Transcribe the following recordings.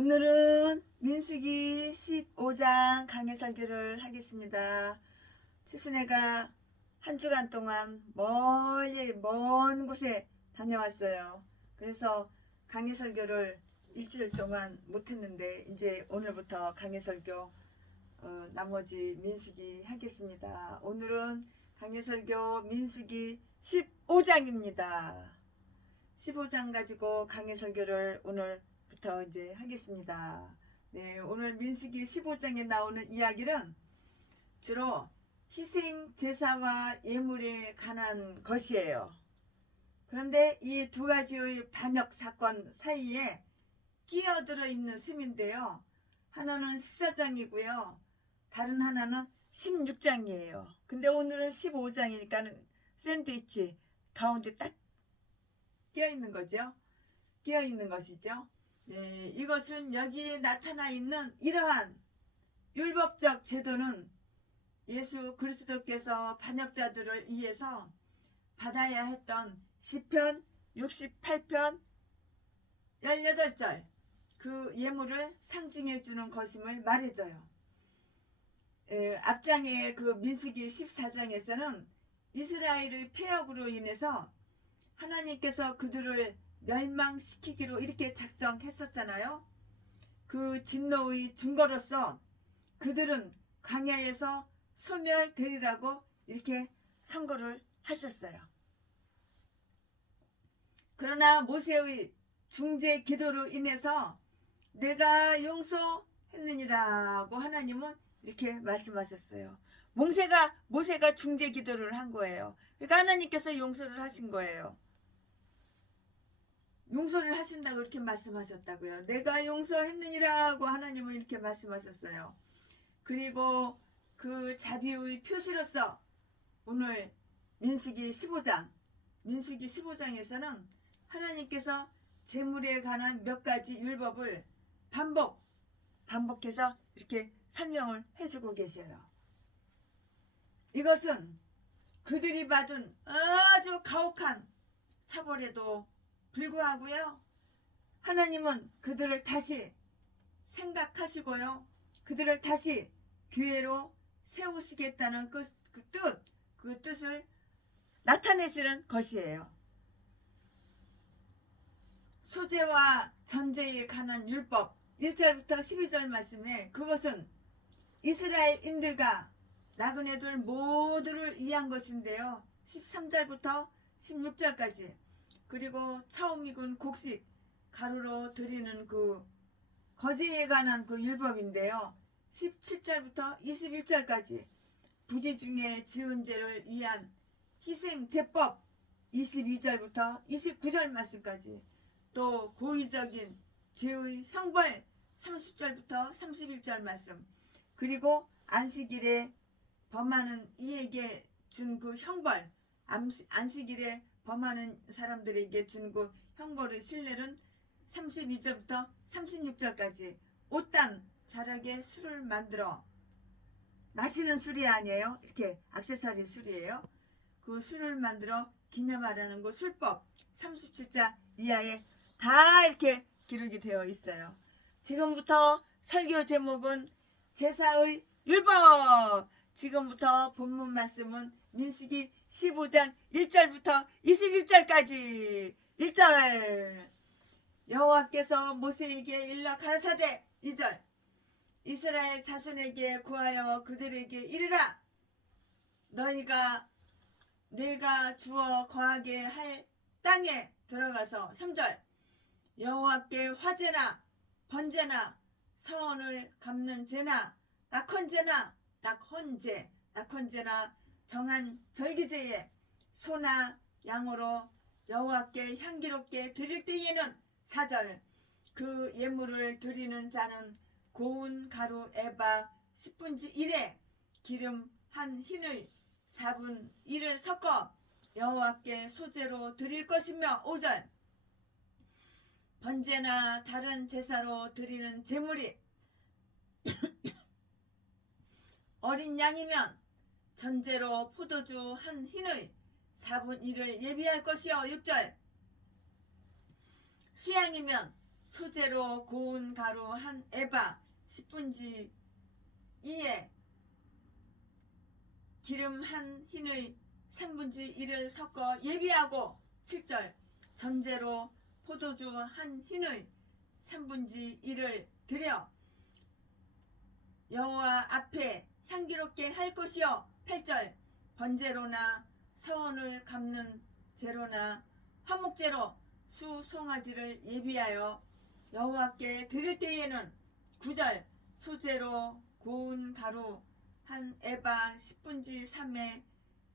오늘은 민수기 15장 강해 설교를 하겠습니다. 치순애가 한 주간 동안 멀리 먼 곳에 다녀왔어요. 그래서 강해 설교를 일주일 동안 못했는데 이제 오늘부터 강해 설교 나머지 민수기 하겠습니다. 오늘은 강해 설교 민수기 15장입니다. 15장 가지고 강해 설교를 오늘부터 이제 하겠습니다. 네, 오늘 민수기 15장에 나오는 이야기는 주로 희생 제사와 예물에 관한 것이에요. 그런데 이 두 가지의 반역 사건 사이에 끼어들어 있는 셈인데요. 하나는 14장이고요. 다른 하나는 16장이에요. 근데 오늘은 15장이니까 샌드위치 가운데 딱 끼어있는 거죠. 끼어있는 것이죠. 네, 이것은 여기에 나타나 있는 이러한 율법적 제도는 예수 그리스도께서 반역자들을 위해서 받아야 했던 시편 68편 18절 그 예물을 상징해 주는 것임을 말해줘요. 앞장의 그 민수기 14장에서는 이스라엘의 패역으로 인해서 하나님께서 그들을 멸망시키기로 이렇게 작정했었잖아요. 그 진노의 증거로서 그들은 광야에서 소멸되리라고 이렇게 선고를 하셨어요. 그러나 모세의 중재 기도로 인해서 내가 용서했느니라고 하나님은 이렇게 말씀하셨어요. 모세가 중재 기도를 한 거예요. 그러니까 하나님께서 용서를 하신 거예요. 용서를 하신다고 이렇게 말씀하셨다고요. 내가 용서했느니라고 하나님은 이렇게 말씀하셨어요. 그리고 그 자비의 표시로서 오늘 민수기 15장에서는 하나님께서 재물에 관한 몇 가지 율법을 반복해서 이렇게 설명을 해주고 계셔요. 이것은 그들이 받은 아주 가혹한 처벌에도 불구하고요. 하나님은 그들을 다시 생각하시고요. 그들을 다시 교회로 세우시겠다는 그 뜻을 나타내시는 것이에요. 소재와 전제에 관한 율법 1절부터 12절 말씀에 그것은 이스라엘인들과 나그네들 모두를 위한 것인데요. 13절부터 16절까지 그리고 처음 익은 곡식 가루로 드리는 그 거제에 관한 그 율법인데요. 17절부터 21절까지 부지 중에 지은 죄를 위한 희생제법 22절부터 29절 말씀까지 또 고의적인 죄의 형벌 30절부터 31절 말씀 그리고 안식일에 범하는 이에게 준 그 형벌 안식일에 범하는 사람들에게 준 그 형벌의 신뢰는 32절부터 36절까지 옷단 자락에 술을 만들어 마시는 술이 아니에요. 이렇게 액세서리 술이에요. 그 술을 만들어 기념하라는 그 술법 37자 이하에 다 이렇게 기록이 되어 있어요. 지금부터 설교 제목은 제사의 율법. 지금부터 본문 말씀은 민수기 15장 1절부터 21절까지 1절 여호와께서 모세에게 일러 가라사대 2절 이스라엘 자손에게 구하여 그들에게 이르라 너희가 내가 주어 거하게 할 땅에 들어가서 3절 여호와께 화제나 번제나 서원을 갚는 제나 낙헌제나 정한 절기제에 소나 양으로 여호와께 향기롭게 드릴 때에는 4절 그 예물을 드리는 자는 고운 가루 에바 10분지 1에 기름 한 흰의 4분 1을 섞어 여호와께 소제로 드릴 것이며 5절 번제나 다른 제사로 드리는 제물이 어린 양이면 전제로 포도주 한 흰의 4분 1을 예비할 것이요 6절 수양이면 소재로 고운 가루 한 에바 10분지 2에 기름 한 흰의 3분지 1을 섞어 예비하고 7절 전제로 포도주 한 흰의 3분지 1을 드려 여호와 앞에 향기롭게 할 것이요 8절 번제로나 서원을 갚는 제로나 화목제로 수송아지를 예비하여 여호와께 드릴 때에는 9절 소재로 고운 가루 한 에바 10분지 3에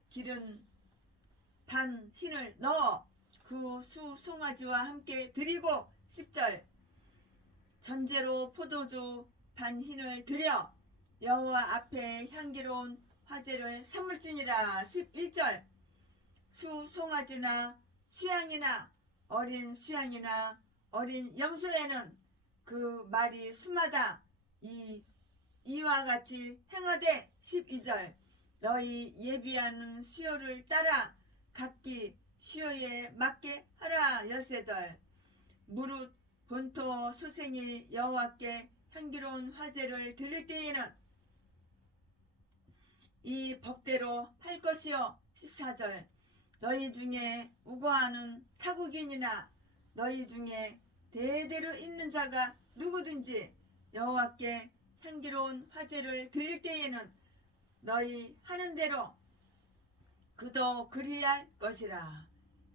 기름 반 흰을 넣어 그 수송아지와 함께 드리고 10절 전제로 포도주 반 흰을 드려 여호와 앞에 향기로운 화제를 삼을지니라. 11절 수송아지나 수양이나 어린 수양이나 어린 염소에는 그 말이 수마다 이와 같이 행하되 12절 너희 예비하는 수요를 따라 각기 수요에 맞게 하라. 13절 무릇 본토 소생이 여호와께 향기로운 화제를 드릴 때에는 이 법대로 할 것이요. 14절 너희 중에 우거하는 타국인이나 너희 중에 대대로 있는 자가 누구든지 여호와께 향기로운 화제를 드릴 때에는 너희 하는 대로 그도 그리할 것이라.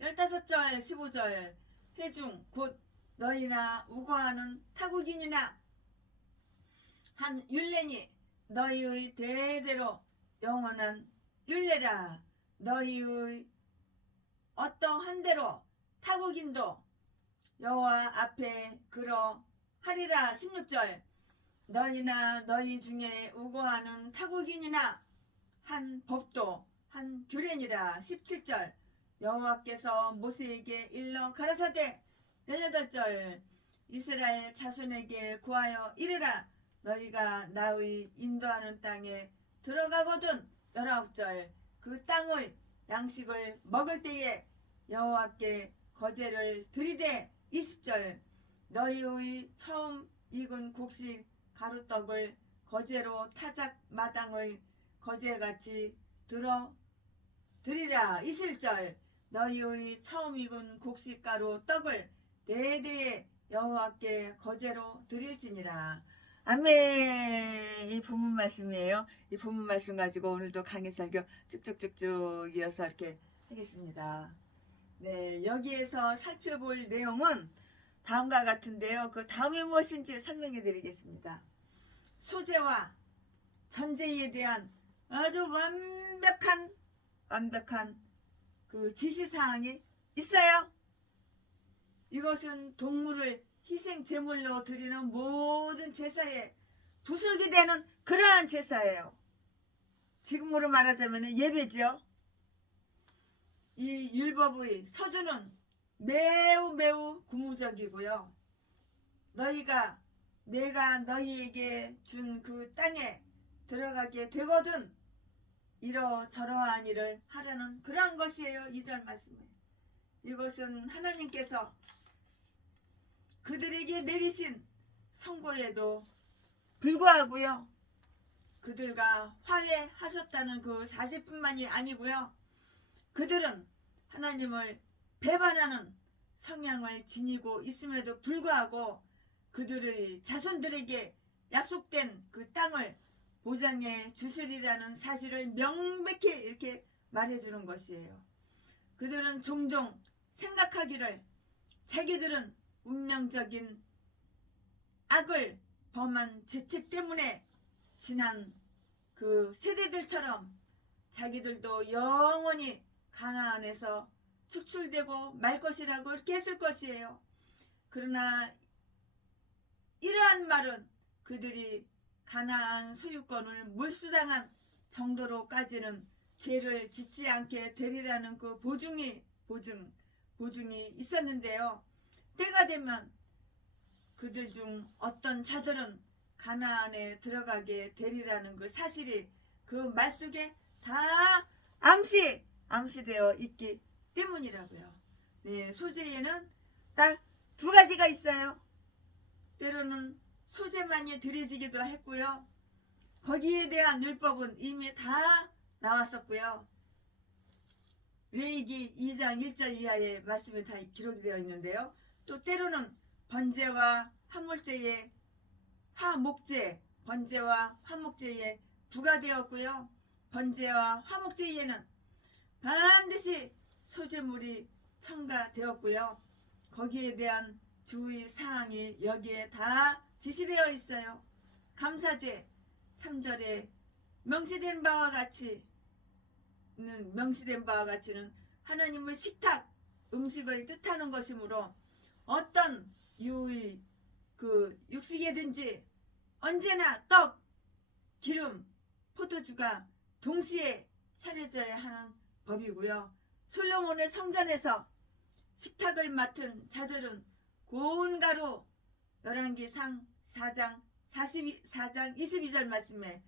15절 15절 회중 곧 너희나 우거하는 타국인이나 한 율례니 너희의 대대로 영원한 율례라. 너희의 어떠한 대로 타국인도 여호와 앞에 그러 하리라. 16절 너희나 너희 중에 우거하는 타국인이나 한 법도 한 규례니라. 17절 여호와께서 모세에게 일러 가라사대. 18절 이스라엘 자손에게 구하여 이르라. 너희가 나의 인도하는 땅에 들어가거든. 19절 그 땅의 양식을 먹을 때에 여호와께 거제를 드리되. 20절 너희의 처음 익은 곡식 가루떡을 거제로 타작 마당의 거제같이 드리라. 21절 너희의 처음 익은 곡식가루 떡을 대대에 여호와께 거제로 드릴지니라. 아멘. 이 본문 말씀이에요. 이 본문 말씀 가지고 오늘도 강의 설교 쭉쭉쭉쭉 이어서 이렇게 하겠습니다. 네, 여기에서 살펴볼 내용은 다음과 같은데요. 그 다음이 무엇인지 설명해 드리겠습니다. 소재와 전제에 대한 아주 완벽한 그 지시사항이 있어요. 이것은 동물을 희생 제물로 드리는 모든 제사에 부속이 되는 그러한 제사예요. 지금으로 말하자면 예배죠. 이 율법의 서두는 매우 고무적이고요. 내가 너희에게 준 그 땅에 들어가게 되거든 이러저러한 일을 하라는 그러한 것이에요. 2절 말씀에 이것은 하나님께서 그들에게 내리신 선고에도 불구하고요. 그들과 화해하셨다는 그 사실뿐만이 아니고요. 그들은 하나님을 배반하는 성향을 지니고 있음에도 불구하고 그들의 자손들에게 약속된 그 땅을 보장해 주시리라는 사실을 명백히 이렇게 말해주는 것이에요. 그들은 종종 생각하기를 자기들은 운명적인 악을 범한 죄책 때문에 지난 그 세대들처럼 자기들도 영원히 가나안에서 축출되고 말 것이라고 이렇게 했을 것이에요. 그러나 이러한 말은 그들이 가나안 소유권을 몰수당한 정도로까지는 죄를 짓지 않게 되리라는 그 보증이 있었는데요. 때가 되면 그들 중 어떤 자들은 가나안에 들어가게 되리라는 그 사실이 그 말 속에 다 암시되어 있기 때문이라고요. 네, 소재에는 딱 두 가지가 있어요. 때로는 소재만이 드려지기도 했고요. 거기에 대한 율법은 이미 다 나왔었고요. 레위기 2장 1절 이하의 말씀이 다 기록이 되어 있는데요. 또 때로는 번제와 화목제에 부과되었고요. 번제와 화목제에는 반드시 소재물이 첨가되었고요. 거기에 대한 주의 사항이 여기에 다 지시되어 있어요. 감사제 3절에 명시된 바와 같이는 하나님의 식탁 음식을 뜻하는 것이므로 어떤 유의 육식이든지 언제나 떡, 기름, 포도주가 동시에 차려져야 하는 법이고요. 솔로몬의 성전에서 식탁을 맡은 자들은 고운 가루 열왕기상 4장 22절 말씀에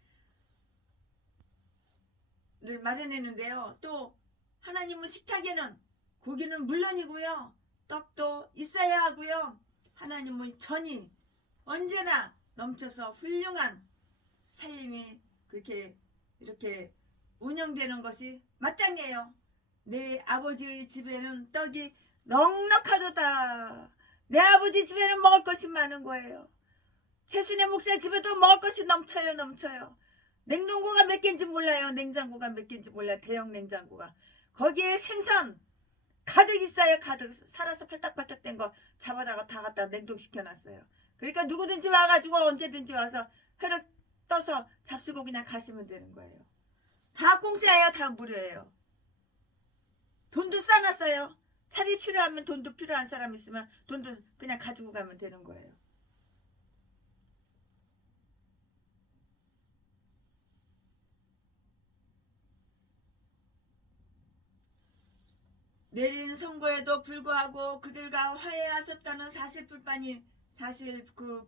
를 마련했는데요. 또 하나님의 식탁에는 고기는 물론이고요. 떡도 있어야 하고요. 하나님의 전이 언제나 넘쳐서 훌륭한 살림이 이렇게 운영되는 것이 마땅해요. 내 아버지의 집에는 떡이 넉넉하도다. 내 아버지 집에는 먹을 것이 많은 거예요. 최순애 목사 집에도 먹을 것이 넘쳐요. 냉동고가 몇 개인지 몰라요. 냉장고가 몇 개인지 몰라요. 대형 냉장고가. 거기에 생선 가득 있어요. 가득. 살아서 팔딱팔딱 된 거 잡아다가 다 갖다 냉동시켜놨어요. 그러니까 누구든지 와가지고 언제든지 와서 회를 떠서 잡수고 그냥 가시면 되는 거예요. 다 공짜예요. 다 무료예요. 돈도 싸놨어요. 차비 필요하면 돈도 필요한 사람 있으면 돈도 그냥 가지고 가면 되는 거예요. 내린 선고에도 불구하고 그들과 화해하셨다는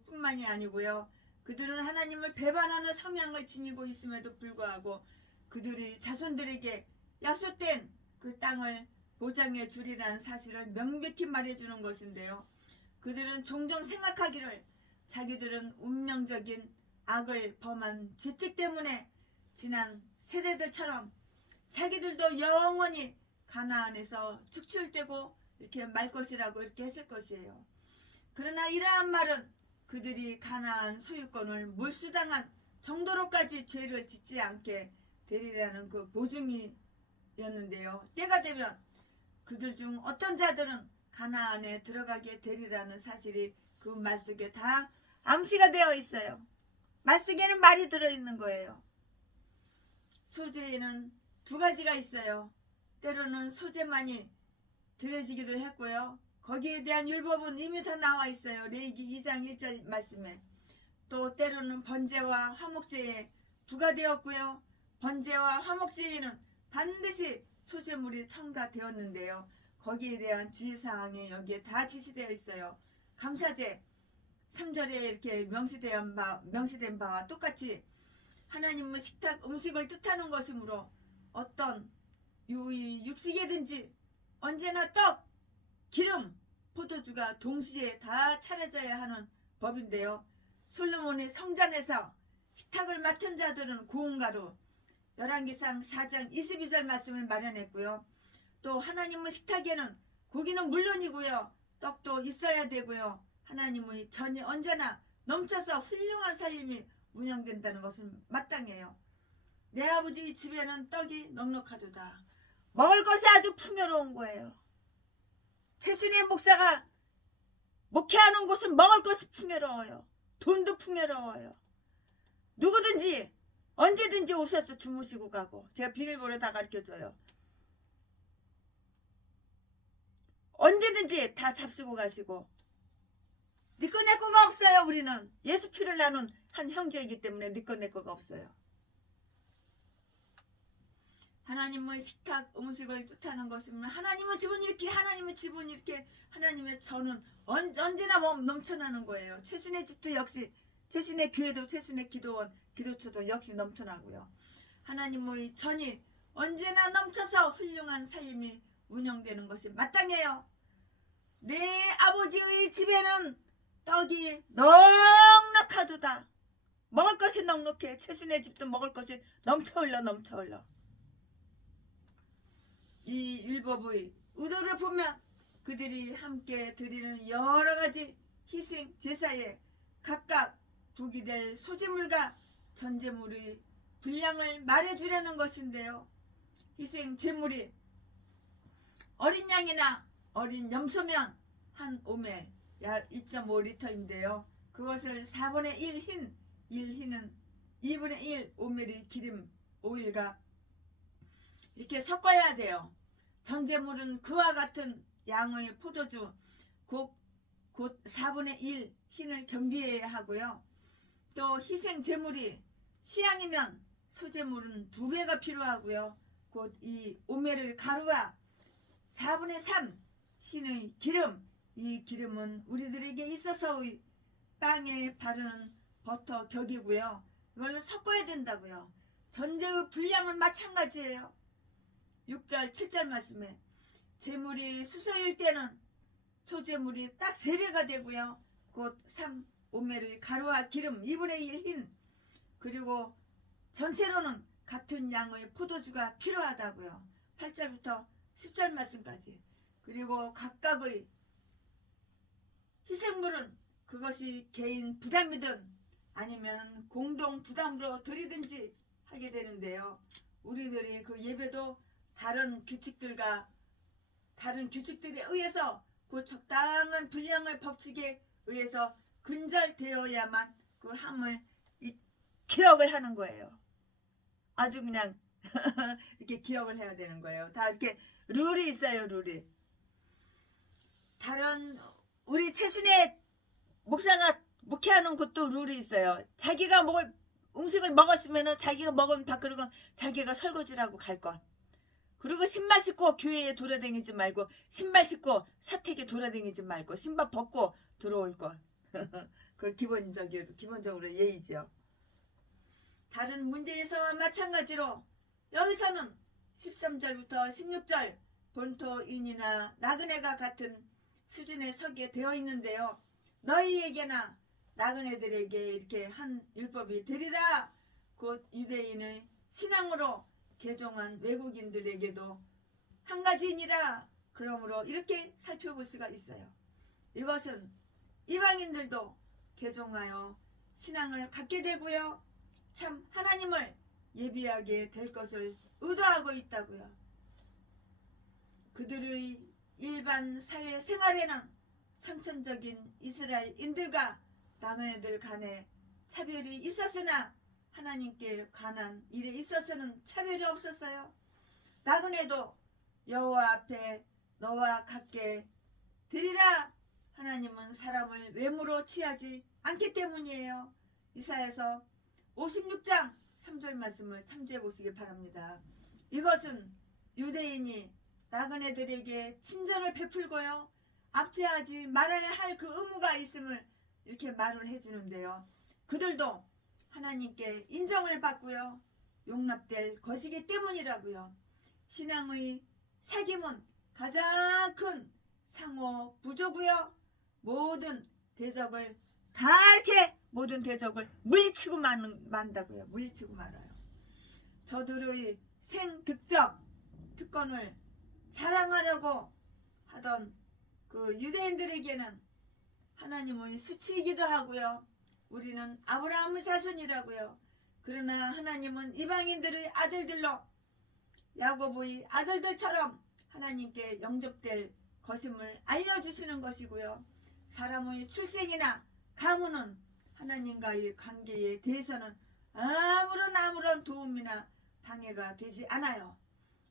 뿐만이 아니고요. 그들은 하나님을 배반하는 성향을 지니고 있음에도 불구하고 그들이 자손들에게 약속된 그 땅을 보장해 주리라는 사실을 명백히 말해주는 것인데요. 그들은 종종 생각하기를 자기들은 운명적인 악을 범한 죄책 때문에 지난 세대들처럼 자기들도 영원히 가나안에서 축출되고 이렇게 말 것이라고 이렇게 했을 것이에요. 그러나 이러한 말은 그들이 가나안 소유권을 몰수당한 정도로까지 죄를 짓지 않게 되리라는 그 보증이었는데요. 때가 되면 그들 중 어떤 자들은 가나안에 들어가게 되리라는 사실이 그 말 속에 다 암시가 되어 있어요. 말 속에는 말이 들어있는 거예요. 소재에는 두 가지가 있어요. 때로는 소재만이 드려지기도 했고요. 거기에 대한 율법은 이미 다 나와 있어요. 레위기 2장 1절 말씀에. 또 때로는 번제와 화목제에 부과되었고요. 번제와 화목제에는 반드시 소재물이 첨가되었는데요. 거기에 대한 주의사항이 여기에 다 지시되어 있어요. 감사제 3절에 이렇게 명시된 바와 똑같이 하나님의 식탁 음식을 뜻하는 것이므로 어떤 육식이든지 언제나 떡, 기름, 포도주가 동시에 다 차려져야 하는 법인데요. 솔로몬의 성전에서 식탁을 맡은 자들은 고운 가루 열왕기상 4장 22절 말씀을 마련했고요. 또 하나님의 식탁에는 고기는 물론이고요. 떡도 있어야 되고요. 하나님의 전이 언제나 넘쳐서 훌륭한 살림이 운영된다는 것은 마땅해요. 내 아버지 집에는 떡이 넉넉하도다. 먹을 것이 아주 풍요로운 거예요. 최순희 목사가 목회하는 곳은 먹을 것이 풍요로워요. 돈도 풍요로워요. 누구든지 언제든지 오셔서 주무시고 가고 제가 비밀번호 다 가르쳐줘요. 언제든지 다 잡수고 가시고 네 거 내 거가 없어요. 우리는 예수 피를 나눈 한 형제이기 때문에 네 거 내 거가 없어요. 하나님의 식탁 음식을 뜻하는 것이면 하나님의 집은 이렇게 하나님의 전은 언제나 넘쳐나는 거예요. 최순의 집도 역시 최순의 교회도 최순의 기도처도 역시 넘쳐나고요. 하나님의 전이 언제나 넘쳐서 훌륭한 삶이 운영되는 것이 마땅해요. 내 아버지의 집에는 떡이 넉넉하도다. 먹을 것이 넉넉해. 채순의 집도 먹을 것이 넘쳐 흘러 넘쳐 흘러. 이 율법의 의도를 보면 그들이 함께 드리는 여러 가지 희생 제사에 각각 북이 될 소제물과 전제물의 분량을 말해주려는 것인데요. 희생 제물이 어린 양이나 어린 염소면 한 오멜 약 2.5리터인데요. 그것을 4분의 1흰은 2분의 1 오멜의 기름 오일과 이렇게 섞어야 돼요. 전제물은 그와 같은 양의 포도주 곧 4분의 1 흰을 겸비해야 하고요. 또 희생 제물이 수양이면 소제물은 2배가 필요하고요. 곧 이 오멜의 가루와 4분의 3 흰의 기름, 이 기름은 우리들에게 있어서의 빵에 바르는 버터 격이고요. 이걸 섞어야 된다고요. 전제의 분량은 마찬가지예요. 6절 7절 말씀에 제물이 수소일 때는 소제물이 딱 3배가 되고요. 곧 3 오멜의 가루와 기름 2분의 1 흰, 그리고 전체로는 같은 양의 포도주가 필요하다고요. 8절부터 10절 말씀까지. 그리고 각각의 희생물은 그것이 개인 부담이든 아니면 공동 부담으로 드리든지 하게 되는데요. 우리들이 그 예배도 다른 규칙들에 의해서 그 적당한 분량의 법칙에 의해서 근절되어야만 그 함을 기억을 하는 거예요. 아주 그냥 이렇게 기억을 해야 되는 거예요. 다 이렇게 룰이 있어요. 룰이. 다른 우리 최순의 목사가 목회하는 것도 룰이 있어요. 자기가 먹을 음식을 먹었으면은 자기가 먹은 밥그릇은 자기가 설거지라고 갈 것. 그리고 신발 신고 교회에 돌아다니지 말고, 신발 신고 사택에 돌아다니지 말고, 신발 벗고 들어올 것. 그 기본적으로 예의죠. 다른 문제에서와 마찬가지로 여기서는 13절부터 16절 본토인이나 나그네가 같은 수준에 서게 되어 있는데요. 너희에게나 나그네들에게 이렇게 한 율법이 되리라. 곧 유대인의 신앙으로 개종한 외국인들에게도 한 가지니라. 그러므로 이렇게 살펴볼 수가 있어요. 이것은 이방인들도 개종하여 신앙을 갖게 되고요. 참 하나님을 예비하게 될 것을 의도하고 있다고요. 그들의 일반 사회 생활에는 선천적인 이스라엘인들과 나그네들 간에 차별이 있었으나 하나님께 관한 일에 있어서는 차별이 없었어요. 나그네도 여호와 앞에 너와 같게 되리라. 하나님은 사람을 외모로 취하지 않기 때문이에요. 이사야서 56장 3절 말씀을 참조해 보시기 바랍니다. 이것은 유대인이 나그네들에게 친절을 베풀고요, 압제하지 말아야 할 그 의무가 있음을 이렇게 말을 해주는데요. 그들도 하나님께 인정을 받고요, 용납될 것이기 때문이라고요. 신앙의 사귐은 가장 큰 상호 부조고요. 모든 대적을 다 이렇게 모든 대적을 물리치고 만다고요. 물리치고 말아요. 저들의 생득적 특권을 자랑하려고 하던 그 유대인들에게는 하나님은 수치이기도 하고요. 우리는 아브라함의 자손이라고요. 그러나 하나님은 이방인들의 아들들로 야곱의 아들들처럼 하나님께 영접될 것임을 알려주시는 것이고요. 사람의 출생이나 가문은 하나님과의 관계에 대해서는 아무런 도움이나 방해가 되지 않아요.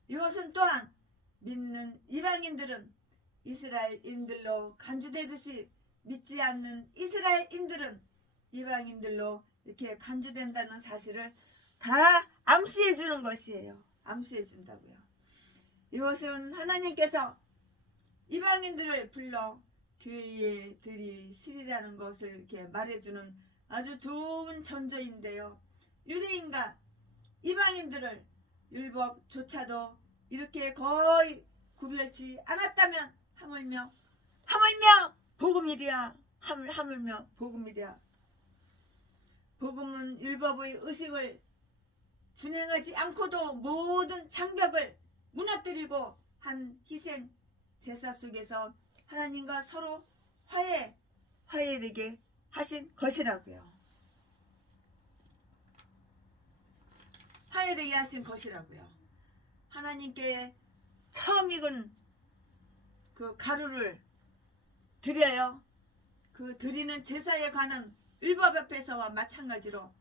이것은 또한 믿는 이방인들은 이스라엘인들로 간주되듯이 믿지 않는 이스라엘인들은 이방인들로 이렇게 간주된다는 사실을 다 암시해 주는 것이에요. 암시해 준다고요. 이것은 하나님께서 이방인들을 불러 교회에 들이시리라는 것을 이렇게 말해주는 아주 좋은 전조인데요. 유대인과 이방인들을 율법조차도 이렇게 거의 구별치 않았다면 하물며 복음이랴. 하물며 복음이랴. 복음은 율법의 의식을 준행하지 않고도 모든 장벽을 무너뜨리고 한 희생 제사 속에서 하나님과 서로 화해되게 하신 것이라고요. 화해되게 하신 것이라고요. 하나님께 처음 익은 그 가루를 드려요. 그 드리는 제사에 관한 율법 앞에서와 마찬가지로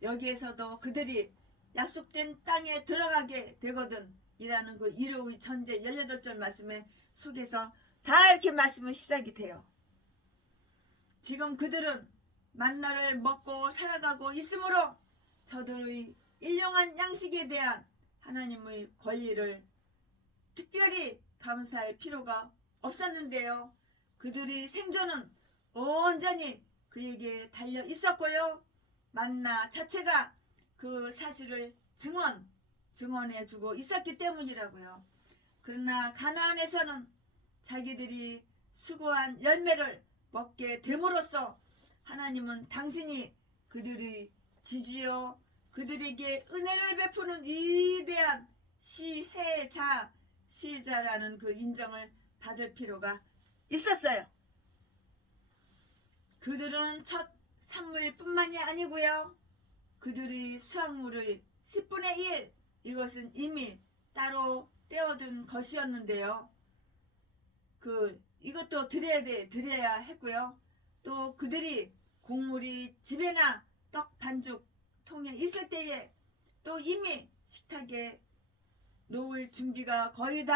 여기에서도 그들이 약속된 땅에 들어가게 되거든 이라는 그 1호의 전제 18절 말씀에 속에서 다 이렇게 말씀은 시작이 돼요. 지금 그들은 만나를 먹고 살아가고 있으므로 저들의 일용한 양식에 대한 하나님의 권리를 특별히 감사할 필요가 없었는데요. 그들의 생존은 온전히 그에게 달려 있었고요. 만나 자체가 그 사실을 증언해주고 있었기 때문이라고요. 그러나 가나안에서는 자기들이 수고한 열매를 먹게 됨으로써 하나님은 당신이 그들의 지주요 그들에게 은혜를 베푸는 위대한 시혜자라는 그 인정을 받을 필요가 있었어요. 그들은 첫 산물뿐만이 아니고요. 그들의 수확물의 10분의 1 이것은 이미 따로 떼어둔 것이었는데요. 이것도 드려야 했고요. 또 그들이 곡물이 집에나 떡 반죽 통에 있을 때에 또 이미 식탁에 놓을 준비가 거의 다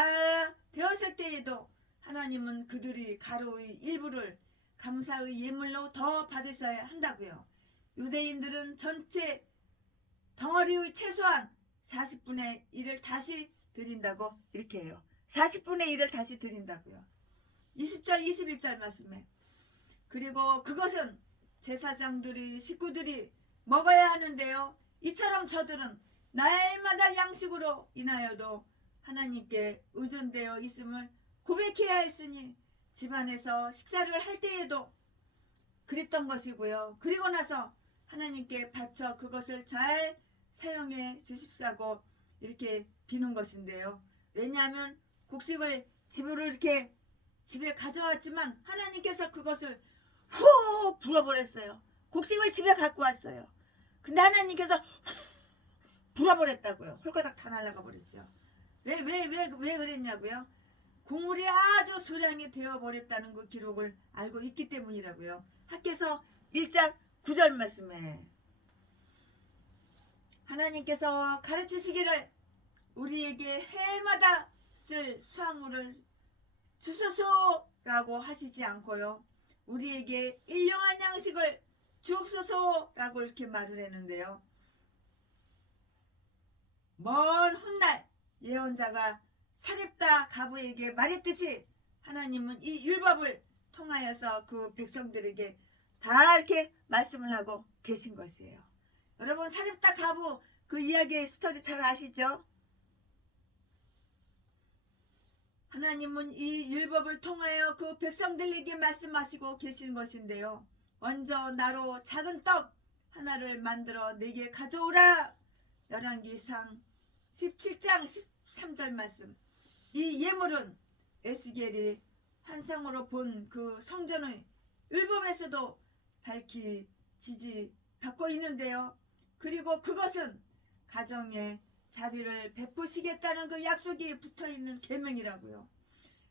되었을 때에도 하나님은 그들이 가루의 일부를 감사의 예물로 더 받으셔야 한다고요. 유대인들은 전체 덩어리의 최소한 40분의 1을 다시 드린다고 이렇게 해요. 40분의 1을 다시 드린다고요. 20절 21절 말씀에 그리고 그것은 제사장들이 식구들이 먹어야 하는데요. 이처럼 저들은 날마다 양식으로 인하여도 하나님께 의존되어 있음을 고백해야 했으니 집안에서 식사를 할 때에도 그랬던 것이고요. 그리고 나서 하나님께 바쳐 그것을 잘 사용해 주십사고 이렇게 비는 것인데요. 왜냐하면 곡식을 집으로 이렇게 집에 가져왔지만 하나님께서 그것을 후 불어버렸어요. 곡식을 집에 갖고 왔어요. 근데 하나님께서 불어버렸다고요. 홀가닥 다 날아가 버렸죠. 왜 그랬냐고요? 국물이 아주 소량이 되어버렸다는 그 기록을 알고 있기 때문이라고요. 학개서 1장 9절 말씀에 하나님께서 가르치시기를 우리에게 해마다 쓸 수확물을 주소서라고 하시지 않고요. 우리에게 일용한 양식을 주옵소서라고 이렇게 말을 했는데요. 먼 훗날 예언자가 사렙다 가부에게 말했듯이 하나님은 이 율법을 통하여서 그 백성들에게 다 이렇게 말씀을 하고 계신 것이에요. 여러분 사렙다 가부 그 이야기의 스토리 잘 아시죠? 하나님은 이 율법을 통하여 그 백성들에게 말씀하시고 계신 것인데요. 먼저 나로 작은 떡 하나를 만들어 내게 가져오라. 열왕기상 17장 13절 말씀. 이 예물은 에스겔이 환상으로 본 그 성전의 율법에서도 밝히 지지받고 있는데요. 그리고 그것은 가정에 자비를 베푸시겠다는 그 약속이 붙어있는 계명이라고요.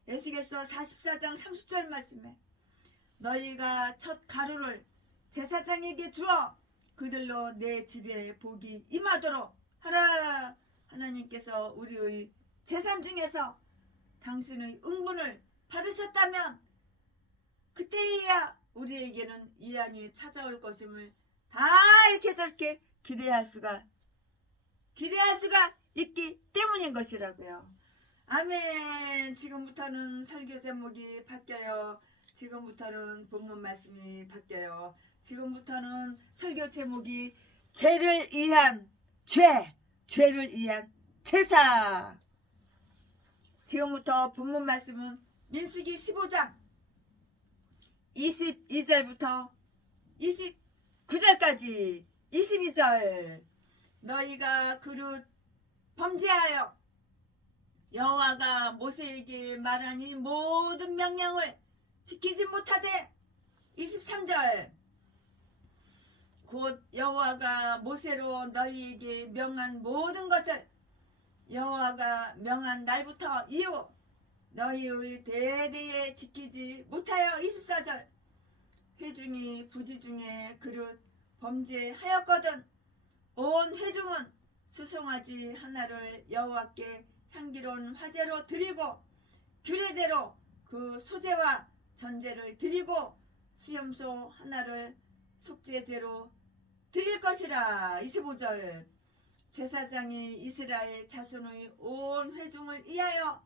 에스겔서 44장 30절 말씀에 너희가 첫 가루를 제사장에게 주어 그들로 내 집에 복이 임하도록 하라. 하나님께서 우리의 재산 중에서 당신의 응분을 받으셨다면 그때야 우리에게는 이안이 찾아올 것임을 다 이렇게 저렇게 기대할 수가 있기 때문인 것이라고요. 아멘. 지금부터는 설교 제목이 바뀌어요. 지금부터는 본문 말씀이 바뀌어요. 지금부터는 설교 제목이 죄를 위한 제사. 지금부터 본문 말씀은 민수기 15장 22절부터 29절까지 22절 너희가 그릇 범죄하여 여호와가 모세에게 말한 이 모든 명령을 지키지 못하되 23절 곧 여호와가 모세로 너희에게 명한 모든 것을 여호와가 명한 날부터 이후 너희의 대대에 지키지 못하여 24절 회중이 부지 중에 그릇 범죄하였거든 온 회중은 수송아지 하나를 여호와께 향기로운 화제로 드리고 규례대로 그 소제와 전제를 드리고 수염소 하나를 속죄제로 드릴 것이라. 25절 제사장이 이스라엘 자손의 온 회중을 위하여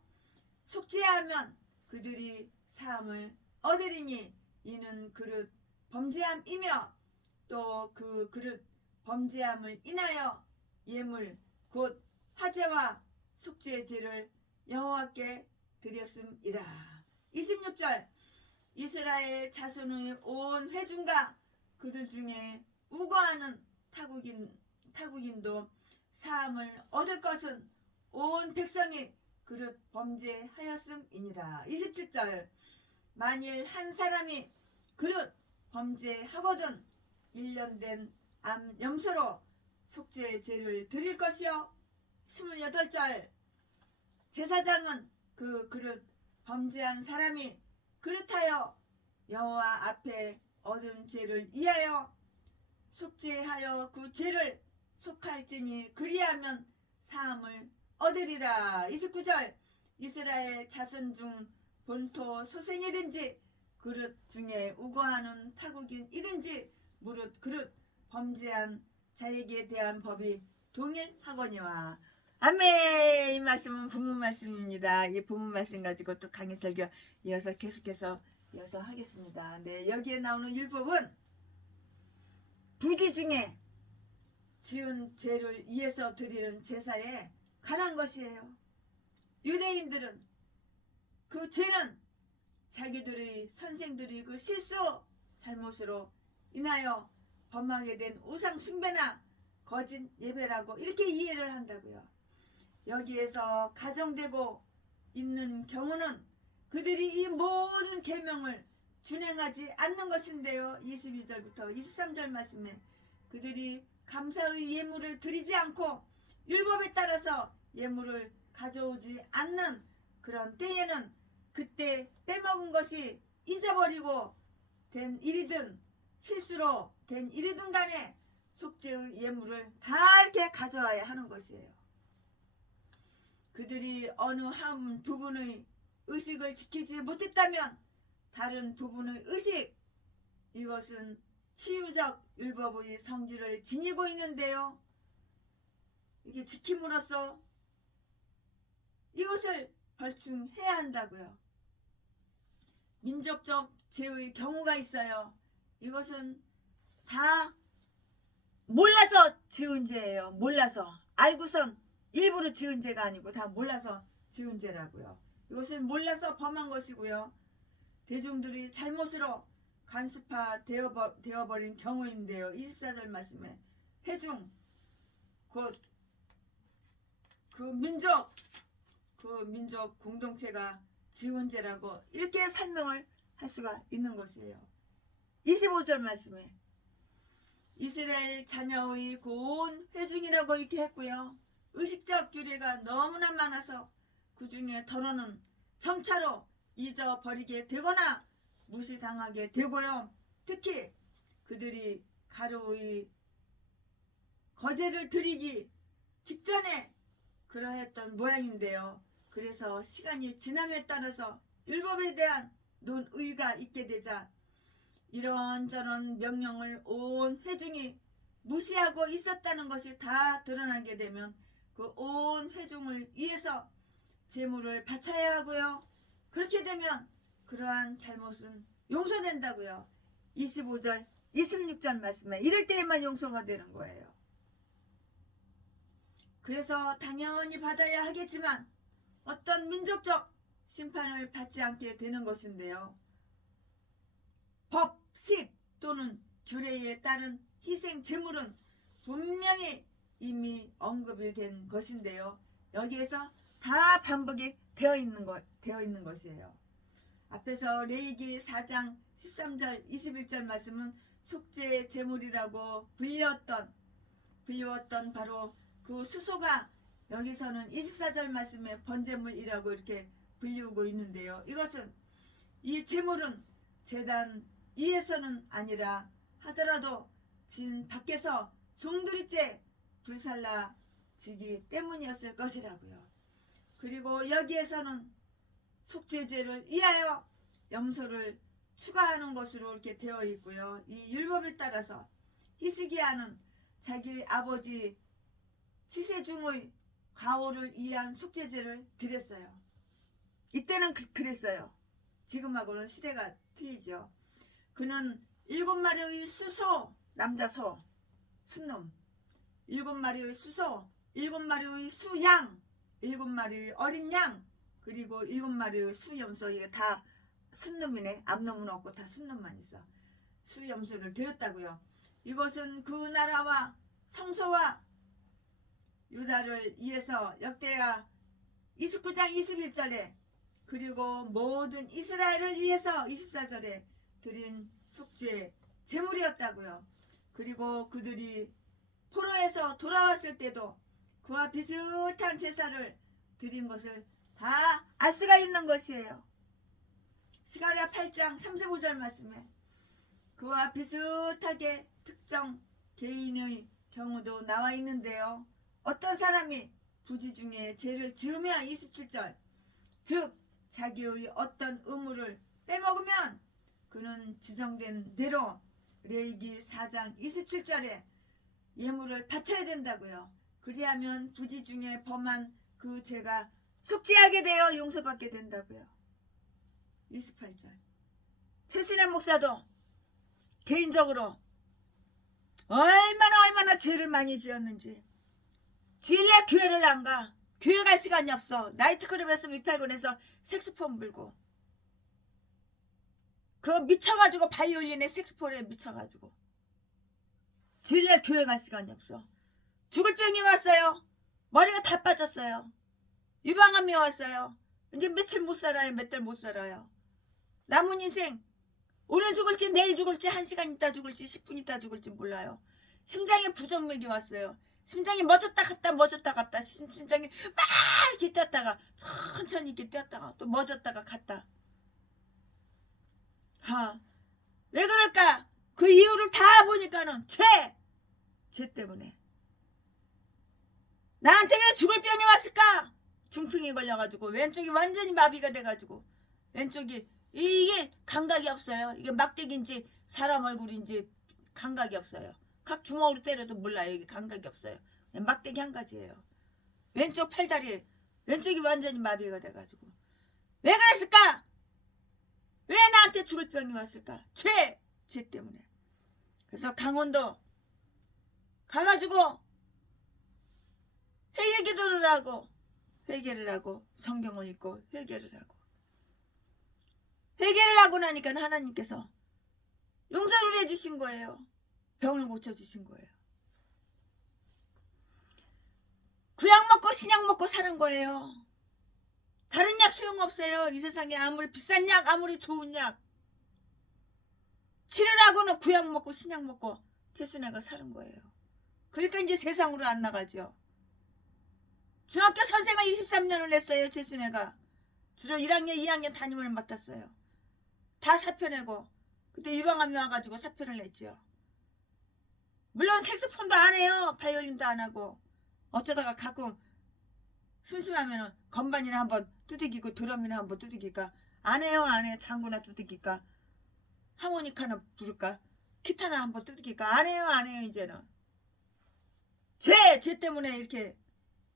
속죄하면 그들이 사함을 얻으리니 이는 그릇 범죄함이며 또 그 그릇 범죄함을 인하여 예물 곧 화제와 속죄제를 여호와께 드렸음이라. 26절 이스라엘 자손의 온 회중과 그들 중에 우거하는 타국인도 사함을 얻을 것은 온 백성이 그릇 범죄하였음이니라. 27절 만일 한 사람이 그릇 범죄하거든 1년 된 암 염소로 속죄제를 드릴 것이요. 28절 제사장은 그 그릇 범죄한 사람이 그릇하여 여호와 앞에 얻은 죄를 이하여 속죄하여 그 죄를 속할지니 그리하면 사함을 얻으리라. 29절 이스라엘 자손 중 본토 소생이든지 그릇 중에 우거하는 타국인이든지 무릇 그릇 범죄한 자에게 대한 법이 동일하거니와. 아멘. 이 말씀은 본문 말씀입니다. 이 본문 말씀 가지고 또 강의 설교 이어서 계속해서 하겠습니다. 네, 여기에 나오는 율법은 부지 중에 지은 죄를 위해서 드리는 제사에 관한 것이에요. 유대인들은 그 죄는 자기들의 선생들이 그 실수 잘못으로 인하여 범하게 된 우상 숭배나 거짓 예배라고 이렇게 이해를 한다고요. 여기에서 가정되고 있는 경우는 그들이 이 모든 계명을 준행하지 않는 것인데요. 22절부터 23절 말씀에 그들이 감사의 예물을 드리지 않고 율법에 따라서 예물을 가져오지 않는 그런 때에는 그때 빼먹은 것이 잊어버리고 된 일이든 실수로 된 일이든 간에 속죄의 예물을 다 이렇게 가져와야 하는 것이에요. 그들이 어느 한 부분의 의식을 지키지 못했다면 다른 부분의 의식, 이것은 치유적 율법의 성질을 지니고 있는데요. 이게 지킴으로써 이것을 벌충해야 한다고요. 민족적 죄의 경우가 있어요. 이것은 다 몰라서 지은 죄예요. 몰라서. 알고선 일부러 지은 죄가 아니고 다 몰라서 지은 죄라고요. 이것은 몰라서 범한 것이고요. 대중들이 잘못으로 간섭화 되어버린 경우인데요. 24절 말씀에 회중 곧 그 민족 공동체가 지은 죄라고 이렇게 설명을 할 수가 있는 것이에요. 25절 말씀에 이스라엘 자녀의 고운 회중이라고 이렇게 했고요. 의식적 규례가 너무나 많아서 그 중에 더러는 정차로 잊어버리게 되거나 무시당하게 되고요. 특히 그들이 가루의 거제를 드리기 직전에 그러했던 모양인데요. 그래서 시간이 지남에 따라서 율법에 대한 논의가 있게 되자 이런저런 명령을 온 회중이 무시하고 있었다는 것이 다 드러나게 되면 그 온 회중을 위해서 제물을 바쳐야 하고요. 그렇게 되면 그러한 잘못은 용서된다고요. 25절 26절 말씀에 이럴 때에만 용서가 되는 거예요. 그래서 당연히 받아야 하겠지만 어떤 민족적 심판을 받지 않게 되는 것인데요. 법식 또는 규례에 따른 희생 제물은 분명히 이미 언급이 된 것인데요. 여기에서 다 반복이 되어 있는 것이에요. 앞에서 레위기 4장 13절 21절 말씀은 속죄 제물이라고 불리웠던 바로 그 수소가 여기서는 24절 말씀에 번제물이라고 이렇게 불리우고 있는데요. 이것은 이 제물은 제단 위에서는 아니라 하더라도 진 밖에서 송두리째 불살라지기 때문이었을 것이라고요. 그리고 여기에서는 속죄제를 위하여 염소를 추가하는 것으로 이렇게 되어 있고요. 이 율법에 따라서 히스기야는 자기 아버지 치세중의 과오를 위한 속죄제를 드렸어요. 이때는 그랬어요. 지금하고는 시대가 틀리죠. 그는 7마리의 수소, 남자소, 순놈, 7마리의 수소, 7마리의 수양, 7마리의 어린 양, 그리고 7마리의 수염소. 이게 다 순놈이네. 암놈은 없고 다 순놈만 있어. 수염소를 드렸다고요. 이것은 그 나라와 성소와 유다를 위해서 역대하 29장 21절에 그리고 모든 이스라엘을 위해서 24절에 드린 속죄 제물이었다고요. 그리고 그들이 포로에서 돌아왔을 때도 그와 비슷한 제사를 드린 것을 다 알 수가 있는 것이에요. 스가랴 8장 35절 말씀에 그와 비슷하게 특정 개인의 경우도 나와 있는데요. 어떤 사람이 부지 중에 죄를 지으며 27절 즉 자기의 어떤 의무를 빼먹으면 그는 지정된 대로 레위기 4장 27절에 예물을 바쳐야 된다고요. 그리하면 부지 중에 범한 그 죄가 속죄하게 되어 용서받게 된다고요. 28절 최순애 목사도 개인적으로 얼마나 죄를 많이 지었는지 주일날 교회를 안 가. 교회 갈 시간이 없어. 나이트클럽에서 미팔군에서 색스폰 불고 그거 미쳐가지고 바이올린에 색스폰에 미쳐가지고 주일날 교회 갈 시간이 없어. 죽을 병이 왔어요. 머리가 다 빠졌어요. 유방암이 왔어요. 이제 며칠 못 살아요. 몇 달 못 살아요. 남은 인생 오늘 죽을지 내일 죽을지 1시간 있다 죽을지 10분 있다 죽을지 몰라요. 심장에 부정맥이 왔어요. 심장이 멎었다 갔다 심장이 막 이렇게 뛰었다가 천천히 이렇게 뛰었다가 또 멎었다가 갔다. 왜 그럴까? 그 이유를 다 보니까는 죄 때문에. 나한테 왜 죽을 병이 왔을까? 중풍이 걸려가지고 왼쪽이 완전히 마비가 돼가지고 왼쪽이 이게 감각이 없어요. 이게 막대기인지 사람 얼굴인지 감각이 없어요. 각 주먹으로 때려도 몰라요. 이게 감각이 없어요. 막대기 한 가지예요. 왼쪽 팔다리 왼쪽이 완전히 마비가 돼가지고 왜 그랬을까? 왜 나한테 죽을 병이 왔을까? 죄 때문에. 그래서 강원도 가가지고 회개 기도를 하고 회개를 하고 성경을 읽고 회개를 하고 나니까 하나님께서 용서를 해주신 거예요. 병을 고쳐주신 거예요. 구약 먹고 신약 먹고 사는 거예요. 다른 약 소용없어요. 이 세상에 아무리 비싼 약 아무리 좋은 약 치료라고는 구약 먹고 신약 먹고 최순애가 사는 거예요. 그러니까 이제 세상으로 안 나가죠. 중학교 선생을 23년을 했어요. 최순애가 주로 1학년 2학년 담임을 맡았어요. 다 사표 내고 그때 유방암이 와가지고 사표를 냈죠. 물론 색소폰도 안 해요. 바이올린도 안 하고 어쩌다가 가끔 심심하면 건반이나 한번 두들기고 드럼이나 한번 두들기까 안 해요. 장구나 두들기까 하모니카나 부를까 기타나 한번 두들기까 안 해요. 이제는 죄 때문에 이렇게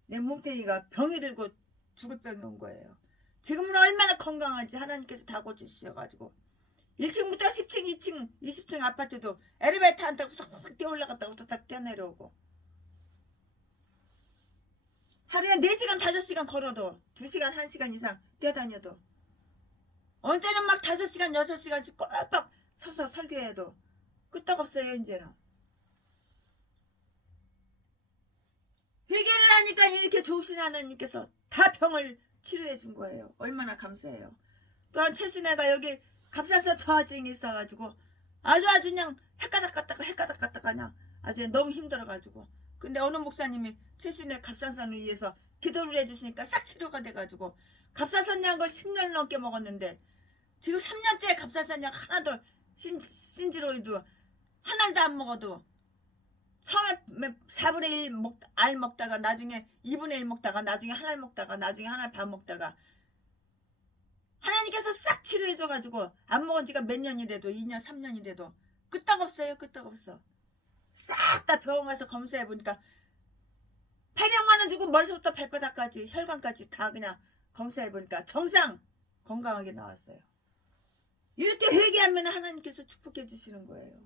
내 몸뚱이가 병이 들고 죽을 병이 온 거예요. 지금은 얼마나 건강한지 하나님께서 다 고치셔가지고 1층부터 10층 2층 20층 아파트도 엘리베이터 안 타고 싹 뛰어 올라갔다가 후다닥 뛰어내려오고 하루에 4시간 5시간 걸어도 2시간 1시간 이상 뛰어다녀도 어느 때는 막 5시간 6시간씩 꼬박 서서 설교해도 끄떡없어요. 이제는 회개를 하니까 이렇게 좋으신 하나님께서 다 병을 치료해 준 거예요. 얼마나 감사해요. 또한 최순애가 여기 갑상선 저하증이 있어가지고 아주 그냥 헷가닥 갔다가 그냥 아주 너무 힘들어가지고, 근데 어느 목사님이 최순애 갑상선을 위해서 기도를 해주시니까 싹 치료가 돼가지고 갑상선 약을 10년 넘게 먹었는데 지금 3년째 갑상선 약 하나도 신지로이도 하나도 안 먹어도 처음에 4분의 1 알 먹다가 나중에 2분의 1 먹다가 나중에 하나를 먹다가 나중에 하나를 반 먹다가 하나님께서 싹 치료해줘가지고 안 먹은 지가 몇 년이 돼도 2년 3년이 돼도 끄떡없어요. 끄떡없어. 싹 다 병원 가서 검사해보니까 800만원 주고 머리부터 발바닥까지 혈관까지 다 그냥 검사해보니까 정상 건강하게 나왔어요. 이렇게 회개하면 하나님께서 축복해 주시는 거예요.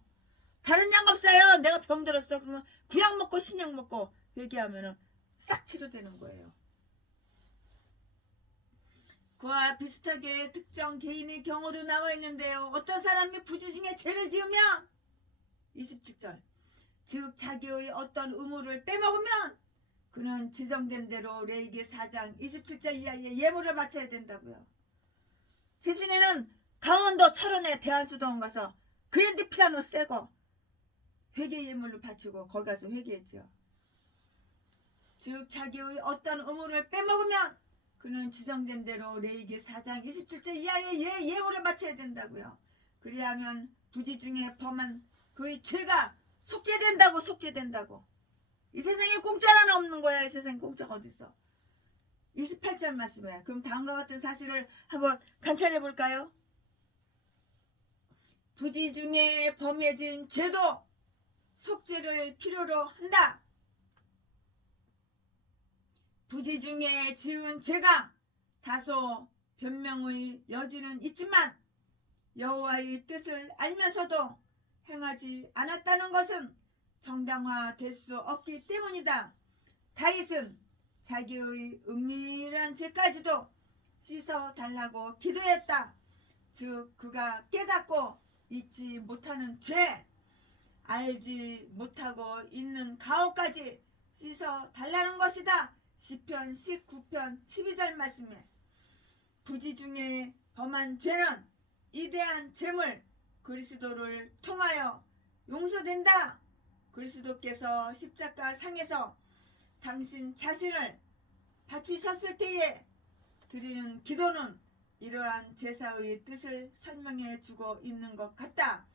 다른 약 없어요. 내가 병들었어 그러면 구약 먹고 신약 먹고 회개하면 싹 치료되는 거예요. 그와 비슷하게 특정 개인의 경우도 나와 있는데요. 어떤 사람이 부주 중에 죄를 지으면 27절 즉 자기의 어떤 의무를 빼먹으면 그는 지정된 대로 레위기 4장 27절 이하의 예물을 바쳐야 된다고요. 최순애는 강원도 철원에 대한수도원 가서 그랜드 피아노 새거 회개 예물로 바치고 거기 가서 회개했죠. 즉 자기의 어떤 의무를 빼먹으면 그는 지정된 대로 레위기 4장 27절 이하의 예물을 바쳐야 된다고요. 그리하면 부지 중에 범한 그의 죄가 속죄된다고. 이 세상에 공짜는 없는 거야. 이 세상에 공짜가 어딨어. 28절 말씀이에요. 그럼 다음과 같은 사실을 한번 관찰해 볼까요? 부지 중에 범해진 죄도 속죄를 필요로 한다. 부지 중에 지은 죄가 다소 변명의 여지는 있지만 여호와의 뜻을 알면서도 행하지 않았다는 것은 정당화될 수 없기 때문이다. 다윗은 자기의 은밀한 죄까지도 씻어달라고 기도했다. 즉 그가 깨닫고 잊지 못하는 죄, 알지 못하고 있는 가오까지 씻어달라는 것이다. 시편 19편 12절 말씀에 부지 중에 범한 죄는 이대한 재물 그리스도를 통하여 용서된다. 그리스도께서 십자가 상에서 당신 자신을 바치셨을 때에 드리는 기도는 이러한 제사의 뜻을 설명해 주고 있는 것 같다.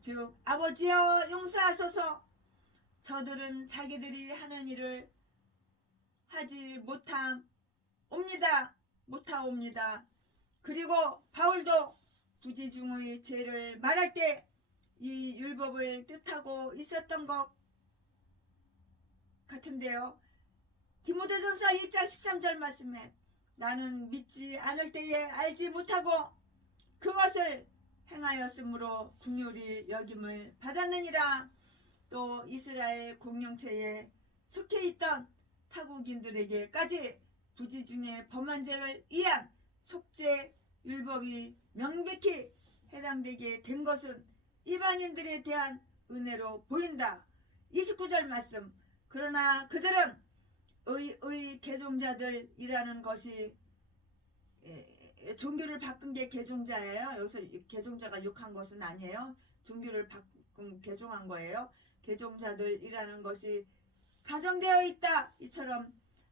즉 아버지여 용서하소서. 저들은 자기들이 하는 일을 하지 못하옵니다. 그리고 바울도 부지 중의 죄를 말할 때 이 율법을 뜻하고 있었던 것 같은데요. 디모데전서 1장 13절 말씀에 나는 믿지 않을 때에 알지 못하고 그것을 행하였으므로 긍휼히 여김을 받았느니라. 또 이스라엘 공동체에 속해 있던 타국인들에게까지 부지 중에 범한 죄를 위한 속죄 율법이 명백히 해당되게 된 것은 이방인들에 대한 은혜로 보인다. 29절 말씀 그러나 그들은 의 개종자들이라는 것이 종교를 바꾼 게 개종자예요. 여기서 개종자가 욕한 것은 아니에요. 종교를 바꾼 개종한 거예요. 개종자들이라는 것이 가정되어 있다. 이처럼